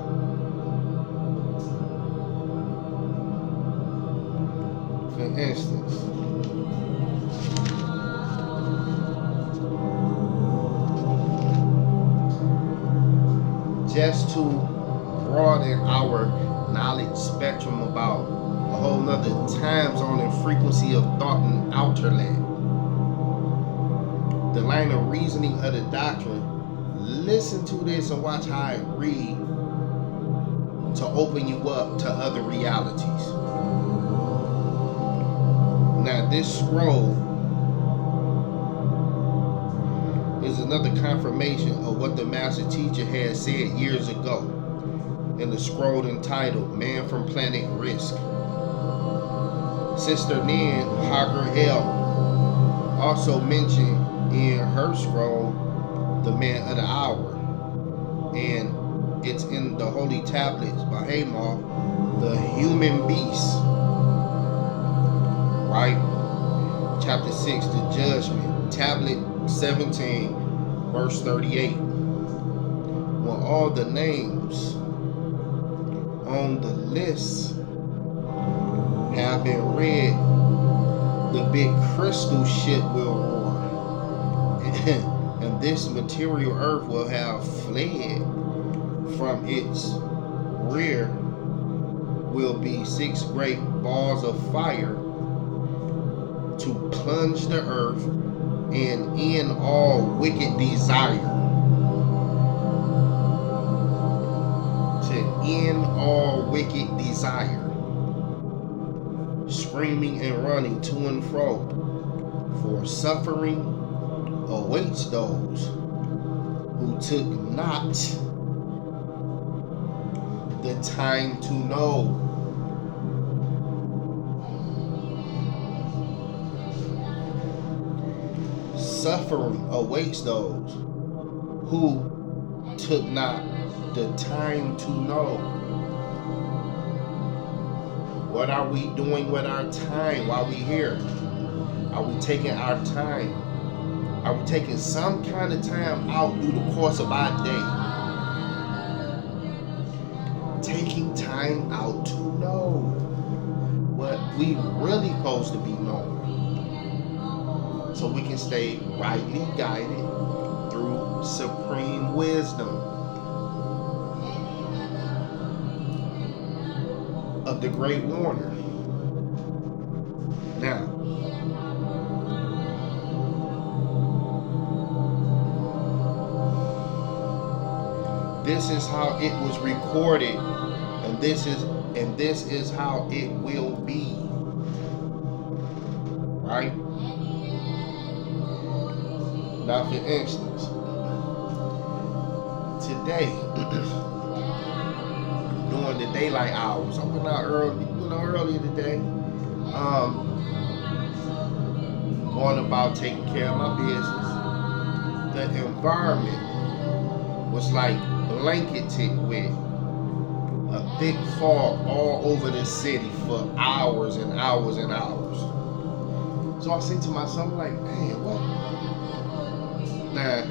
for instance, just to broaden our knowledge spectrum about a whole nother time zone and frequency of thought and outlet, the line of reasoning of the doctrine, listen to this and watch how it read to open you up to other realities. Now this scroll is another confirmation of what the master teacher had said years ago in the scroll entitled Man from Planet Risk. Sister Nin Hager L also mentioned in her scroll the Man of the Hour, and it's in the Holy Tablets by Hamoth, the Human Beast, right? Chapter 6, the Judgment, Tablet 17, verse 38. When all the names on the list have been read, the big crystal ship will roar. And this material earth will have fled from its rear will be 6 great balls of fire to plunge the earth and end all wicked desire. To end all wicked desire. Screaming and running to and fro, for suffering awaits those who took not the time to know. Suffering awaits those who took not the time to know. What are we doing with our time while we're here? Are we taking our time? Are we taking some kind of time out through the course of our day? Taking time out to know what we really supposed to be knowing, so we can stay rightly guided through supreme wisdom of the great warner. Now, This is how it was recorded, and this is how it will be. Right? Now, for instance, today, during the daylight hours, I went out early, earlier today, going about taking care of my business. The environment was like blanketed with a thick fog all over the city for hours and hours and hours. So I said to myself, like, man, what? Now,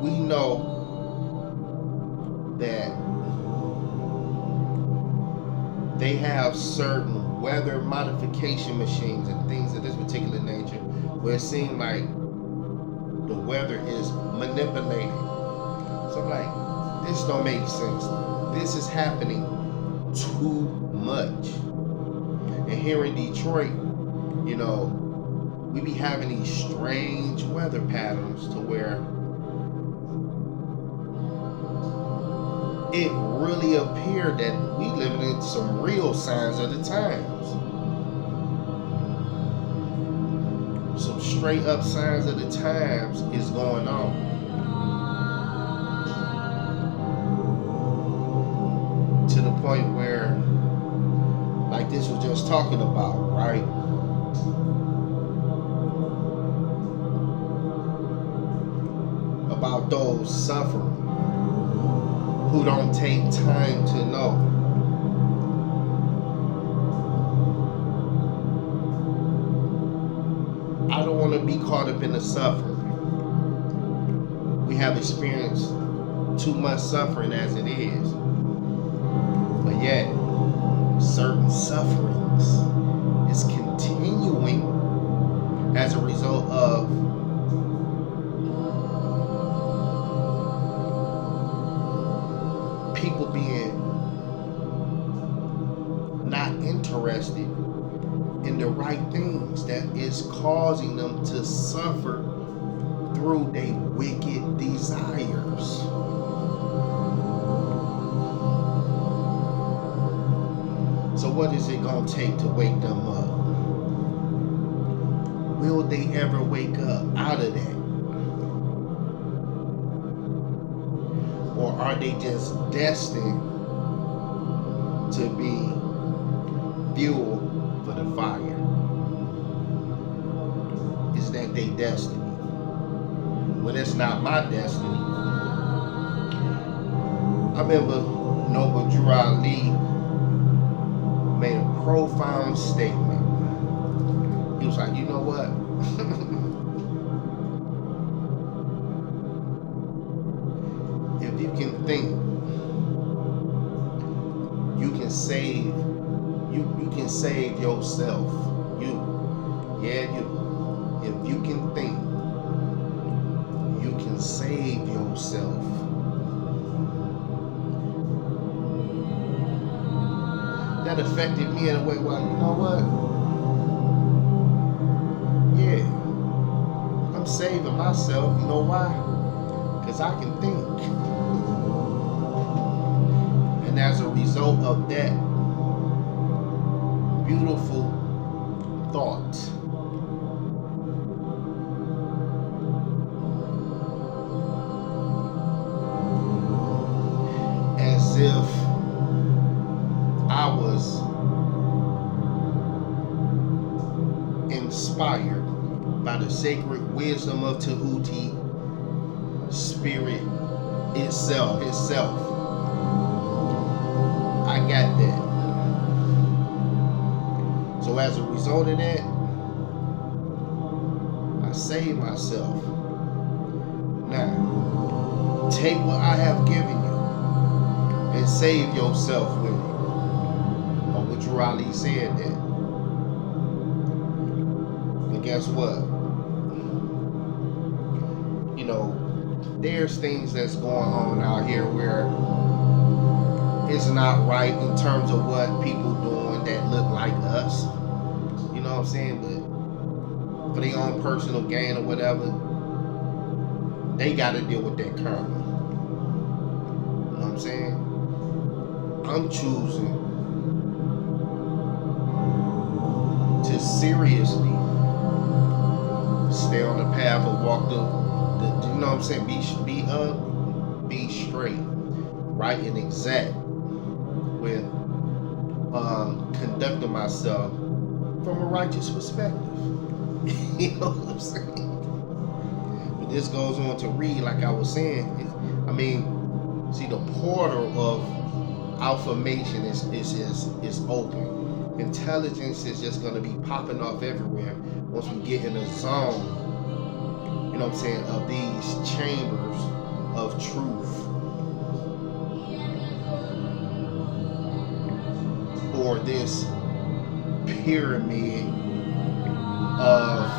we know that they have certain weather modification machines and things of this particular nature where it seems like the weather is manipulated. So I'm like, this don't make sense. This is happening too much. And here in Detroit, we be having these strange weather patterns to where it really appeared that we living in some real signs of the times. Some straight up signs of the times is going on. To the point where, like this was just talking about, right? About those suffering who don't take time to know. I don't want to be caught up in the suffering. We have experienced too much suffering as it is. But yet, certain sufferings is continuing as a result of people being not interested in the right things that is causing them to suffer through their wicked desires. So what is it going to take to wake them up? Will they ever wake up out of that? Or are they just destined to be fuel for the fire? Is that their destiny? Well, that's not my destiny. I remember Noble Drew Ali made a profound statement. He was like, you know what? If you can think, you can save. You can save yourself. You. If you can think, you can save yourself. That affected me in a way where, you know what? Yeah, I'm saving myself. You know why? Because I can think. And as a result of that beautiful thought, as if I was inspired by the sacred wisdom of Tahuti spirit itself. I got that. So as a result of that, I saved myself. Now, take what I have given you and save yourself with it. Or what Drew Ali said that. But guess what? There's things that's going on out here where it's not right in terms of what people doing that look like us. You know what I'm saying? But for their own personal gain or whatever, they got to deal with that karma. I'm saying? I'm choosing to seriously stay on the path of walk the you know what I'm saying, be straight, right, and exact with conducting myself from a righteous perspective. You know what I'm saying? But this goes on to read, like I was saying. I mean, see, the portal of affirmation is open. Intelligence is just gonna be popping off everywhere once we get in a zone. You know what I'm saying? Of these chambers of truth, or this pyramid of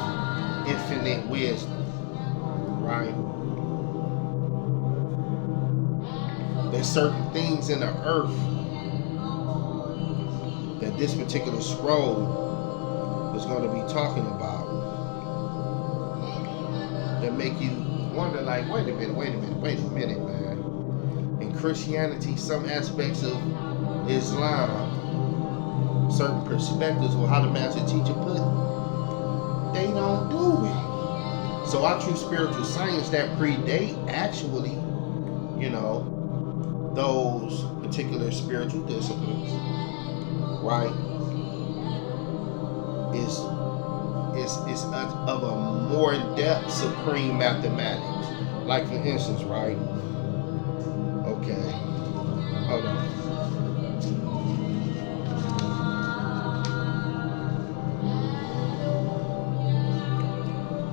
infinite wisdom, right? There's certain things in the earth that this particular scroll is going to be talking about that make you wonder, like, wait a minute, man. In Christianity, some aspects of Islam, certain perspectives of how the master teacher put it, they don't do it. So our true spiritual science that predate actually, you know, those particular spiritual disciplines, right, is of a more depth supreme mathematics. Like for instance, right? Okay, hold on.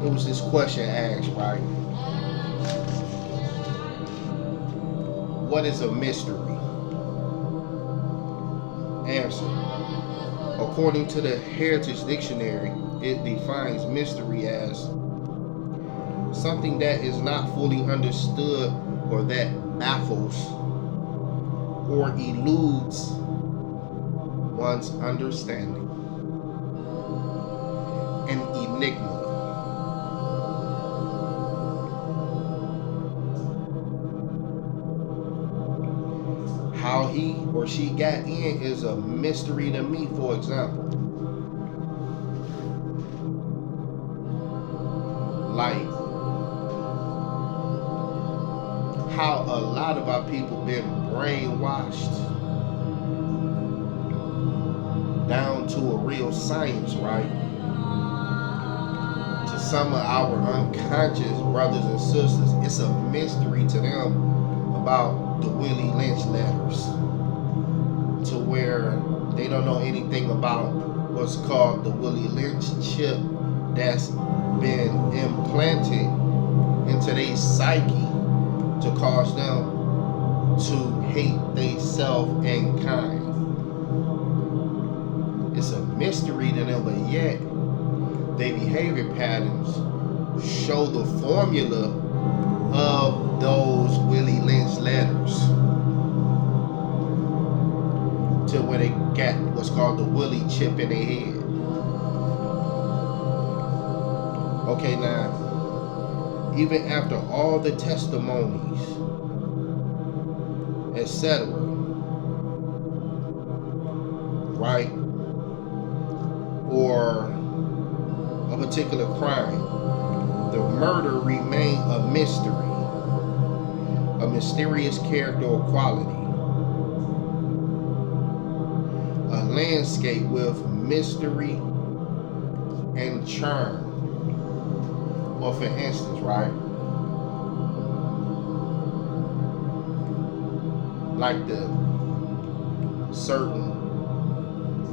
It was this question asked, right? What is a mystery? Answer. According to the Heritage Dictionary, it defines mystery as something that is not fully understood or that baffles or eludes one's understanding. An enigma. How he or she got in is a mystery to me, for example. Like how a lot of our people been brainwashed down to a real science, right? To some of our unconscious brothers and sisters, it's a mystery to them about the Willie Lynch letters, to where they don't know anything about what's called the Willie Lynch chip that's been implanted into their psyche to cause them to hate themselves and kind. It's a mystery to them, but yet their behavior patterns show the formula of those Willie Lynch letters to where they got what's called the Willie chip in their head. Okay, now, even after all the testimonies, etc., right, or a particular crime, the murder remained a mystery, a mysterious character or quality, a landscape with mystery and charm. Or for instance, right, like the certain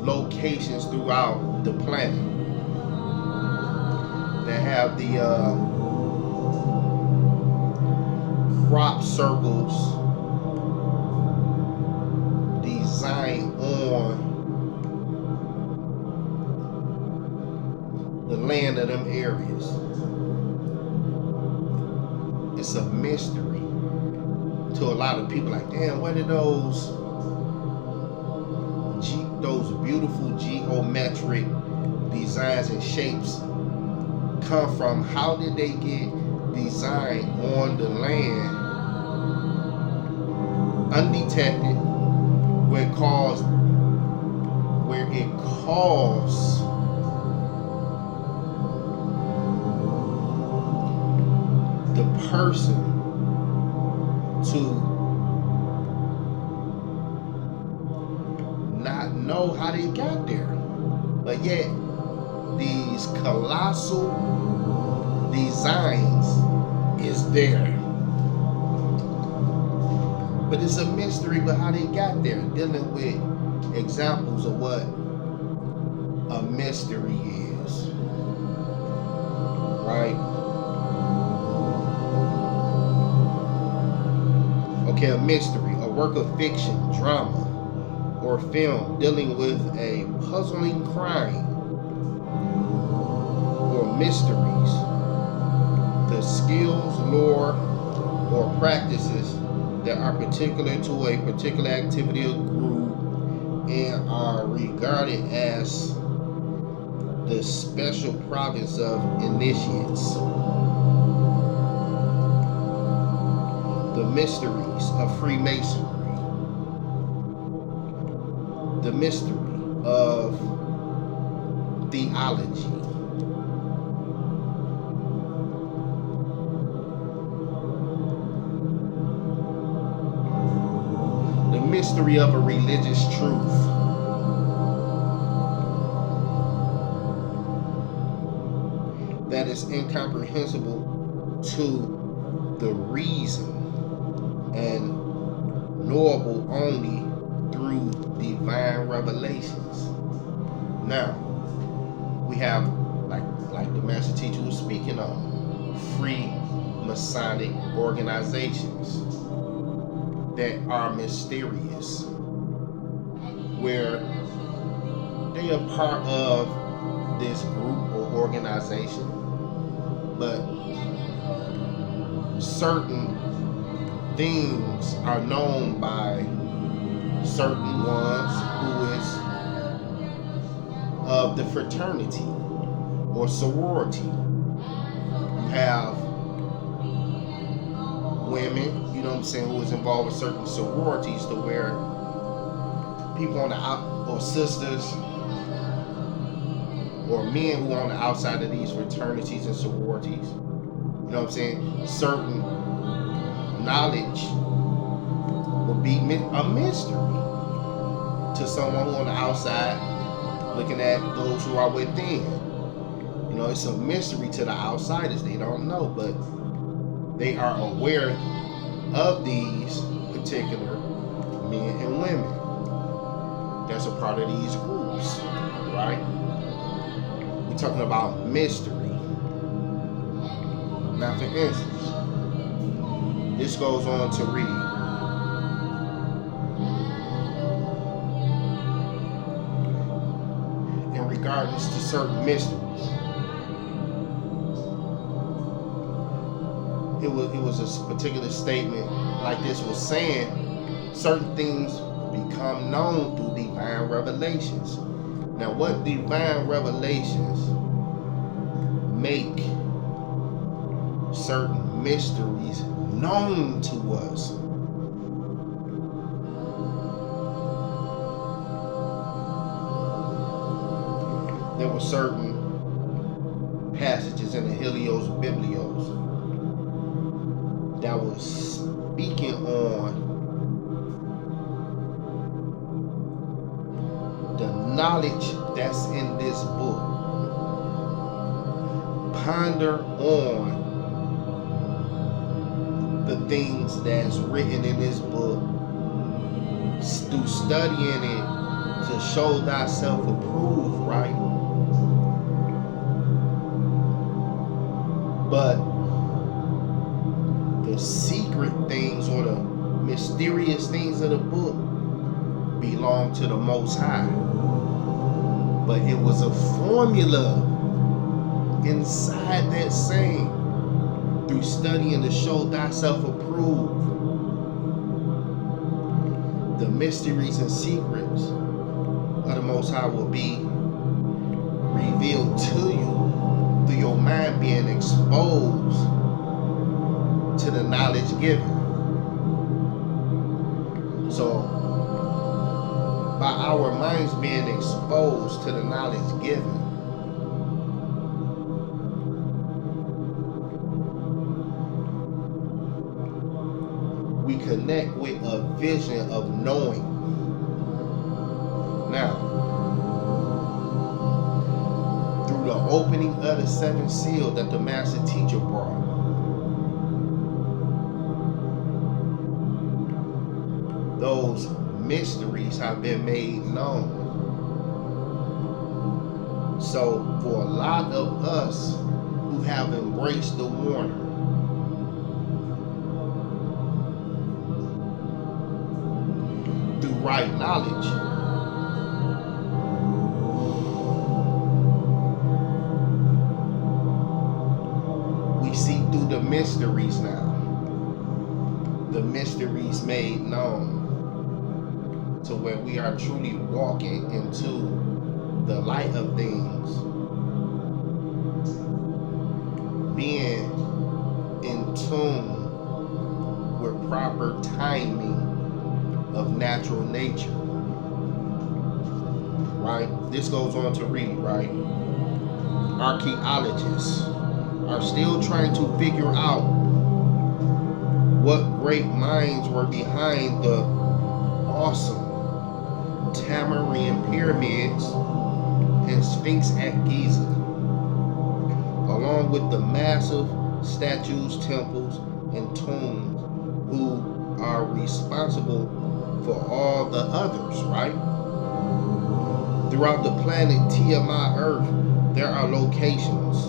locations throughout the planet that have the crop circles designed on the land of them areas. It's a mystery to a lot of people. Like, damn, where did those beautiful geometric designs and shapes come from? How did they get designed on the land undetected, where it caused the person to not know how they got there. But yet, these colossal designs is there. But it's a mystery but how they got there, dealing with examples of what a mystery is. Right? Okay, a mystery, a work of fiction, drama, or film dealing with a puzzling crime or mysteries, the skills, lore, or practices that are particular to a particular activity or group and are regarded as the special province of initiates. The mysteries of Freemasonry, the mystery of theology, the mystery of a religious truth, that is incomprehensible to the reason and knowable only through divine revelations. Now, we have, like the master teacher was speaking of, free Masonic organizations that are mysterious, where they are part of this group or organization, but certain things are known by certain ones who is of the fraternity or sorority. You have women, you know what I'm saying, who is involved with certain sororities to where people on the out, or sisters or men who are on the outside of these fraternities and sororities, you know what I'm saying, certain knowledge will be a mystery to someone who on the outside looking at those who are within. You know, it's a mystery to the outsiders. They don't know, but they are aware of these particular men and women that's a part of these groups, right? We're talking about mystery. Now, for instance, this goes on to read, in regards to certain mysteries. It was a particular statement like this was saying certain things become known through divine revelations. Now, what divine revelations make certain mysteries known to us? There were certain passages in the Helios Biblios that was speaking on the knowledge that's in this book. Ponder on the things that's written in this book through studying it to show thyself approved, right? But the secret things or the mysterious things of the book belong to the Most High. But it was a formula inside that saying, through studying to show thyself approved. The mysteries and secrets of the Most High will be revealed to you through your mind being exposed to the knowledge given. our minds being exposed to the knowledge given, we connect with a vision of knowing. Now, through the opening of the seventh seal that the master teacher brought, those mysteries have been made known. So for a lot of us who have embraced the warner, through right knowledge, we see through the mysteries now. The mysteries made known, to where we are truly walking into the light of things, being in tune with proper timing of natural nature, right? This goes on to read, right? Archaeologists are still trying to figure out what great minds were behind the awesome Tamarine pyramids and Sphinx at Giza, along with the massive statues, temples, and tombs, who are responsible for all the others, right? Throughout the planet Tiamat Earth, there are locations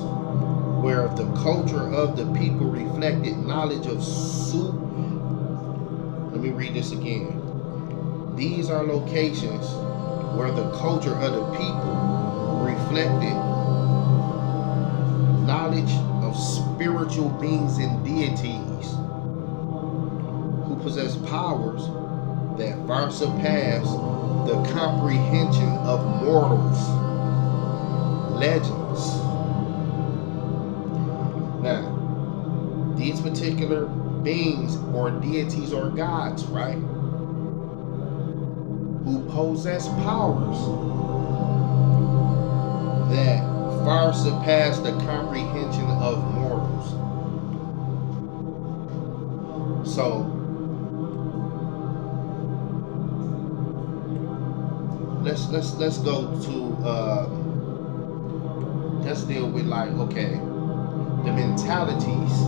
where the culture of the people reflected knowledge of soup. Let me read this again. These are locations where the culture of the people reflected knowledge of spiritual beings and deities who possess powers that far surpass the comprehension of mortals. Legends. Now, these particular beings or deities or gods, right, who possess powers that far surpass the comprehension of mortals. So, let's go to let's deal with, like, okay, the mentalities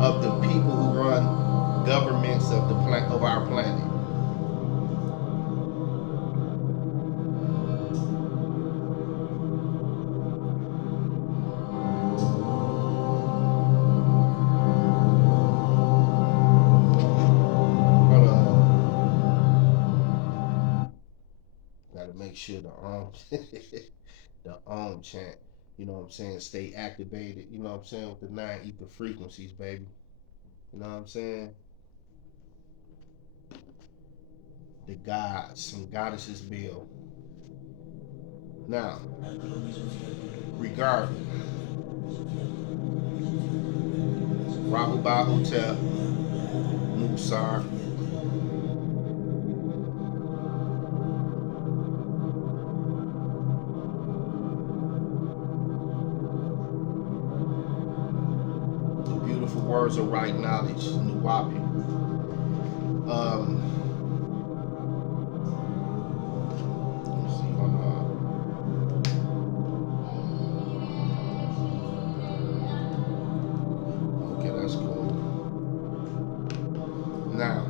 of the people who run governments of our planet. Gotta make sure the chant, you know what I'm saying, stay activated, you know what I'm saying, with the 9 ether frequencies, baby. You know what I'm saying? The gods and goddesses build. Now, regardless, Rahu Bahutep, Musar, the beautiful words of right knowledge, Nuwapi. Let's see, okay, that's cool. Now,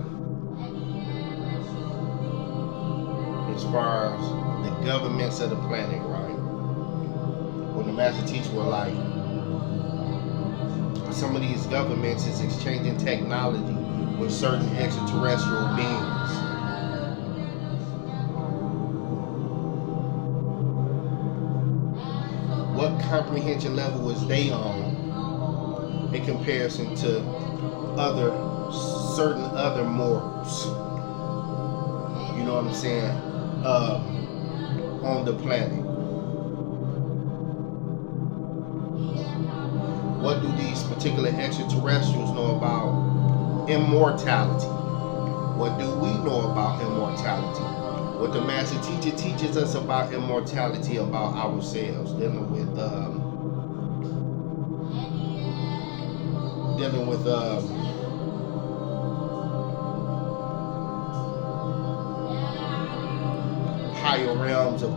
as far as the governments of the planet, right? When the master teacher were like, some of these governments is exchanging technology with certain extraterrestrial beings. What comprehension level was they on in comparison to certain other mortals? You know what I'm saying? On the planet. What do these particular extraterrestrials know about immortality? What do we know about immortality? What the master teacher teaches us about immortality, about ourselves, dealing with higher realms of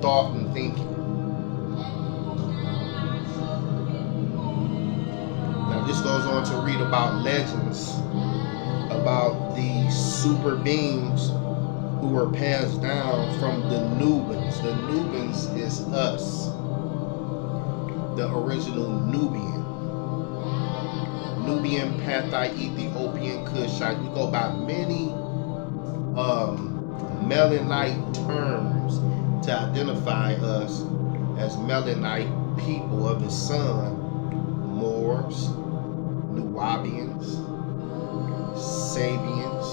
thought and thinking. Now this goes on to read about legends about the super beings who were passed down from the Nubans. The Nubans is us, the original Nubian, Pathite, Ethiopian, Kushite. We go by many Melanite terms to identify us as Melanite people of the sun. Moors, Nubians, Sabians.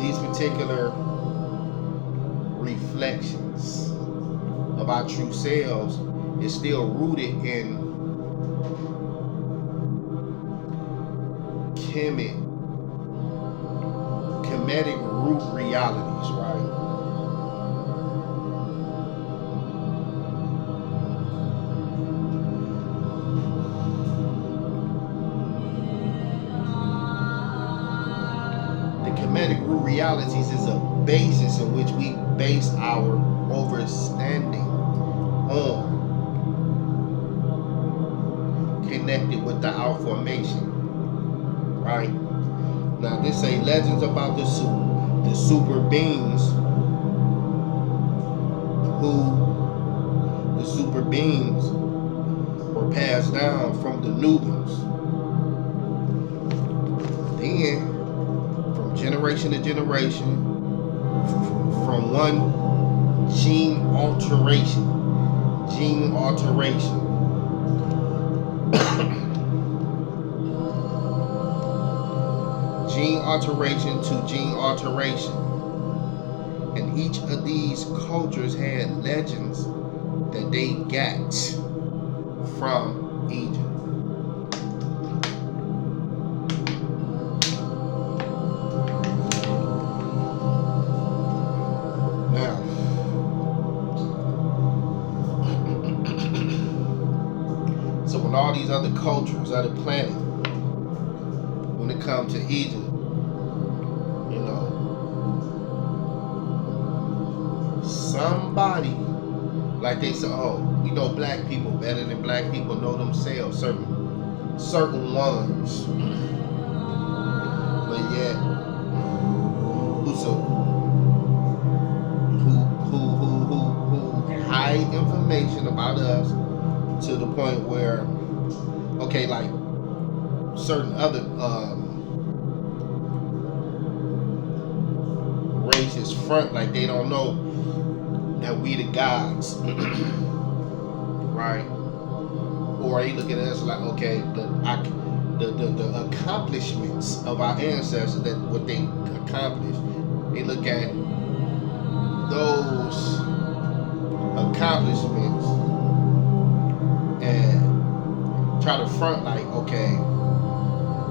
These particular reflections of our true selves is still rooted in Kemetic root realities, right? The Kemetic root realities is a basis in which we base our understanding on, connected with the outformation, right? Now this say legends about the super beings were passed down from the Nubians. Then, from generation to generation, from one gene alteration to gene alteration. And each of these cultures had legends that they got from Egypt. Now, so when all these other cultures of the planet, when it comes to Egypt, somebody, like they say, oh, we know black people better than black people know themselves, certain ones. But yet, who hide information about us to the point where, okay, like certain other races front like they don't know that we the gods, right? Or they look at us like, okay, the accomplishments of our ancestors, that what they accomplished, they look at those accomplishments and try to front like, okay,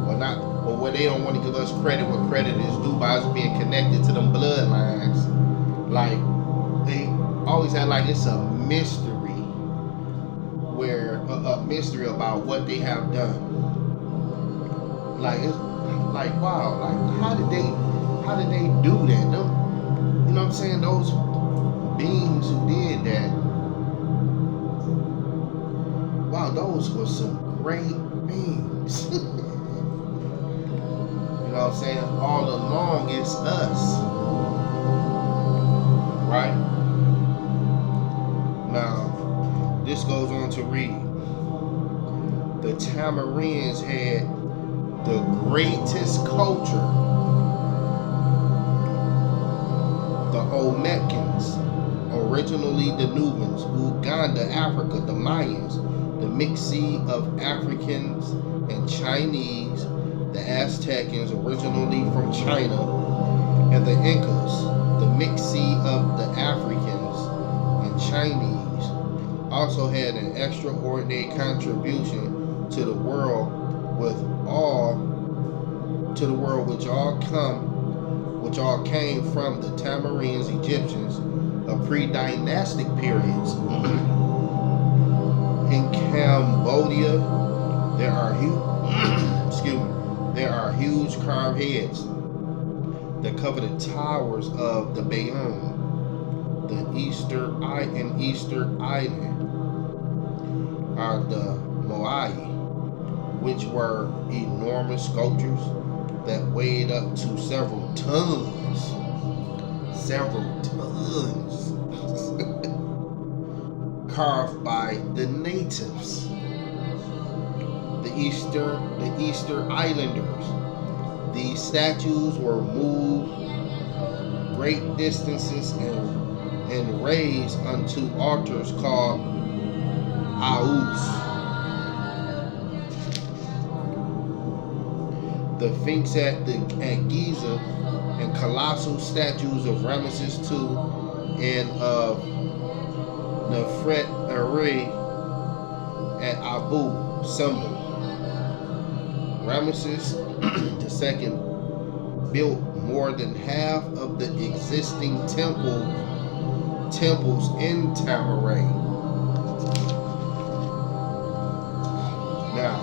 or not, or where they don't want to give us credit where credit is due by us being connected to them bloodlines. Like they always had like it's a mystery mystery about what they have done. Like it's like, wow, like how did they do that? Them, you know what I'm saying? Those beings who did that, wow, those were some great beings. You know what I'm saying? All along it's us, right? Now this goes on to read, the Tamarins had the greatest culture. The Olmecans, originally the Nubians, Uganda, Africa, the Mayans, the mixed seed of Africans and Chinese, the Aztecans, originally from China, and the Incas, the mixed seed of the Africans and Chinese, also had an extraordinary contribution to the world with all to the world which all came from the Tamarines, Egyptians of pre-dynastic periods. In Cambodia, there are there are huge carved heads that cover the towers of the Bayonne, the Easter Island, are the Moai, which were enormous sculptures that weighed up to several tons. Several tons. Carved by the natives. The Easter Islanders. These statues were moved great distances and raised unto altars called Aus. The Sphinx at Giza and colossal statues of Ramesses II and of Nefret-Eri at Abu Simbel. Ramesses II built more than half of the existing temples in Tamaray. Now,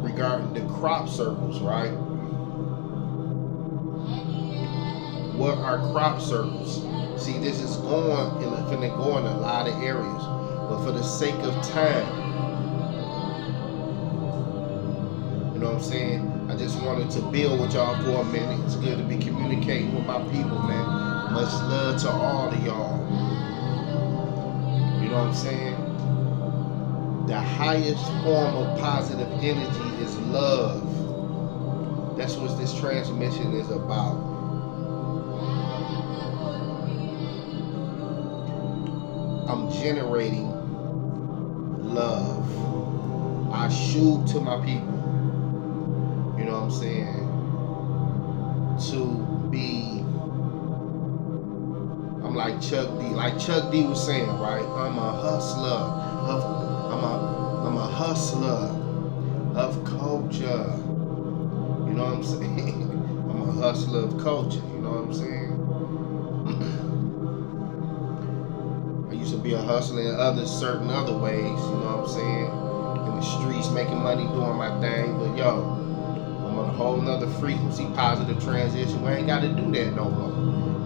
regarding the crop circles, right? What are crop circles? See, this is finna go in a lot of areas, but for the sake of time, you know what I'm saying? I just wanted to build with y'all for a minute. It's good to be communicating with my people, man. Much love to all of y'all. You know what I'm saying? The highest form of positive energy is love. That's what this transmission is about. I'm generating love. I shoot to my people. You know what I'm saying? To be, I'm like Chuck D. Like Chuck D was saying, right? I'm a hustler of culture. You know what I'm saying? I'm a hustler of culture. You know what I'm saying? I used to be a hustler in certain other ways. You know what I'm saying? In the streets, making money, doing my thing. But yo, I'm on a whole nother frequency, positive transition. We ain't got to do that no more.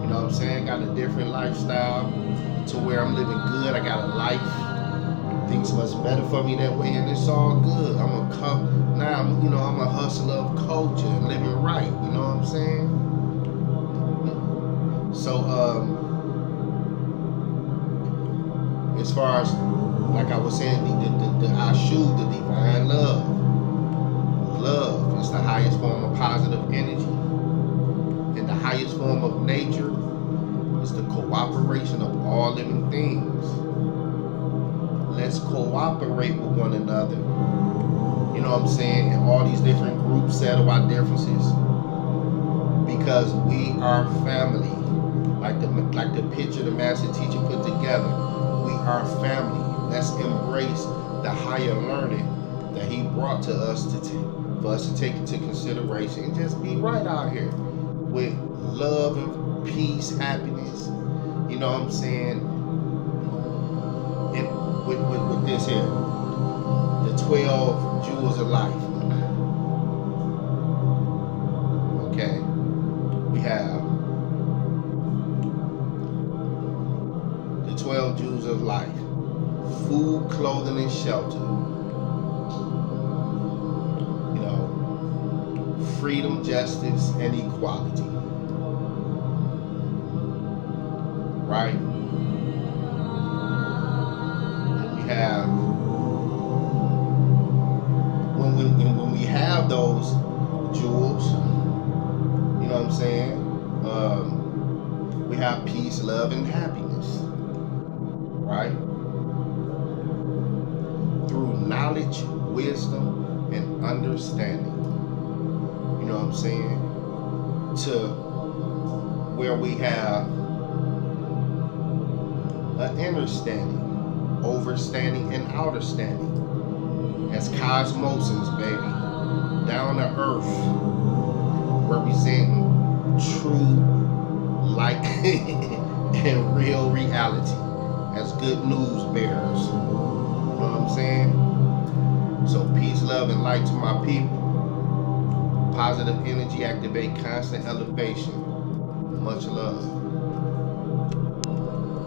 You know what I'm saying? Got a different lifestyle to where I'm living good. I got a life. Things much better for me that way, and it's all good. I'm a hustler of culture, living right. You know what I'm saying? So, as far as like I was saying, the Ashu, the divine love. Love is the highest form of positive energy, and the highest form of nature is the cooperation of all living things. Let's cooperate with one another. You know what I'm saying? And all these different groups settle our differences because we are family. Like the picture the master teacher put together. We are family. Let's embrace the higher learning that he brought to us for us to take into consideration and just be right out here with love and peace, happiness. You know what I'm saying? And with this here, the 12 jewels of life. Okay, we have the 12 jewels of life: food, clothing, and shelter. You know, freedom, justice, and equality. Right? Have when we have those jewels, you know what I'm saying? We have peace, love, and happiness, right? Through knowledge, wisdom, and understanding. You know what I'm saying? To where we have an understanding, overstanding, and outerstanding. as cosmoses, baby. Down to earth, representing true light and real reality as good news bearers. You know what I'm saying? So peace, love, and light to my people. Positive energy activate constant elevation. Much love.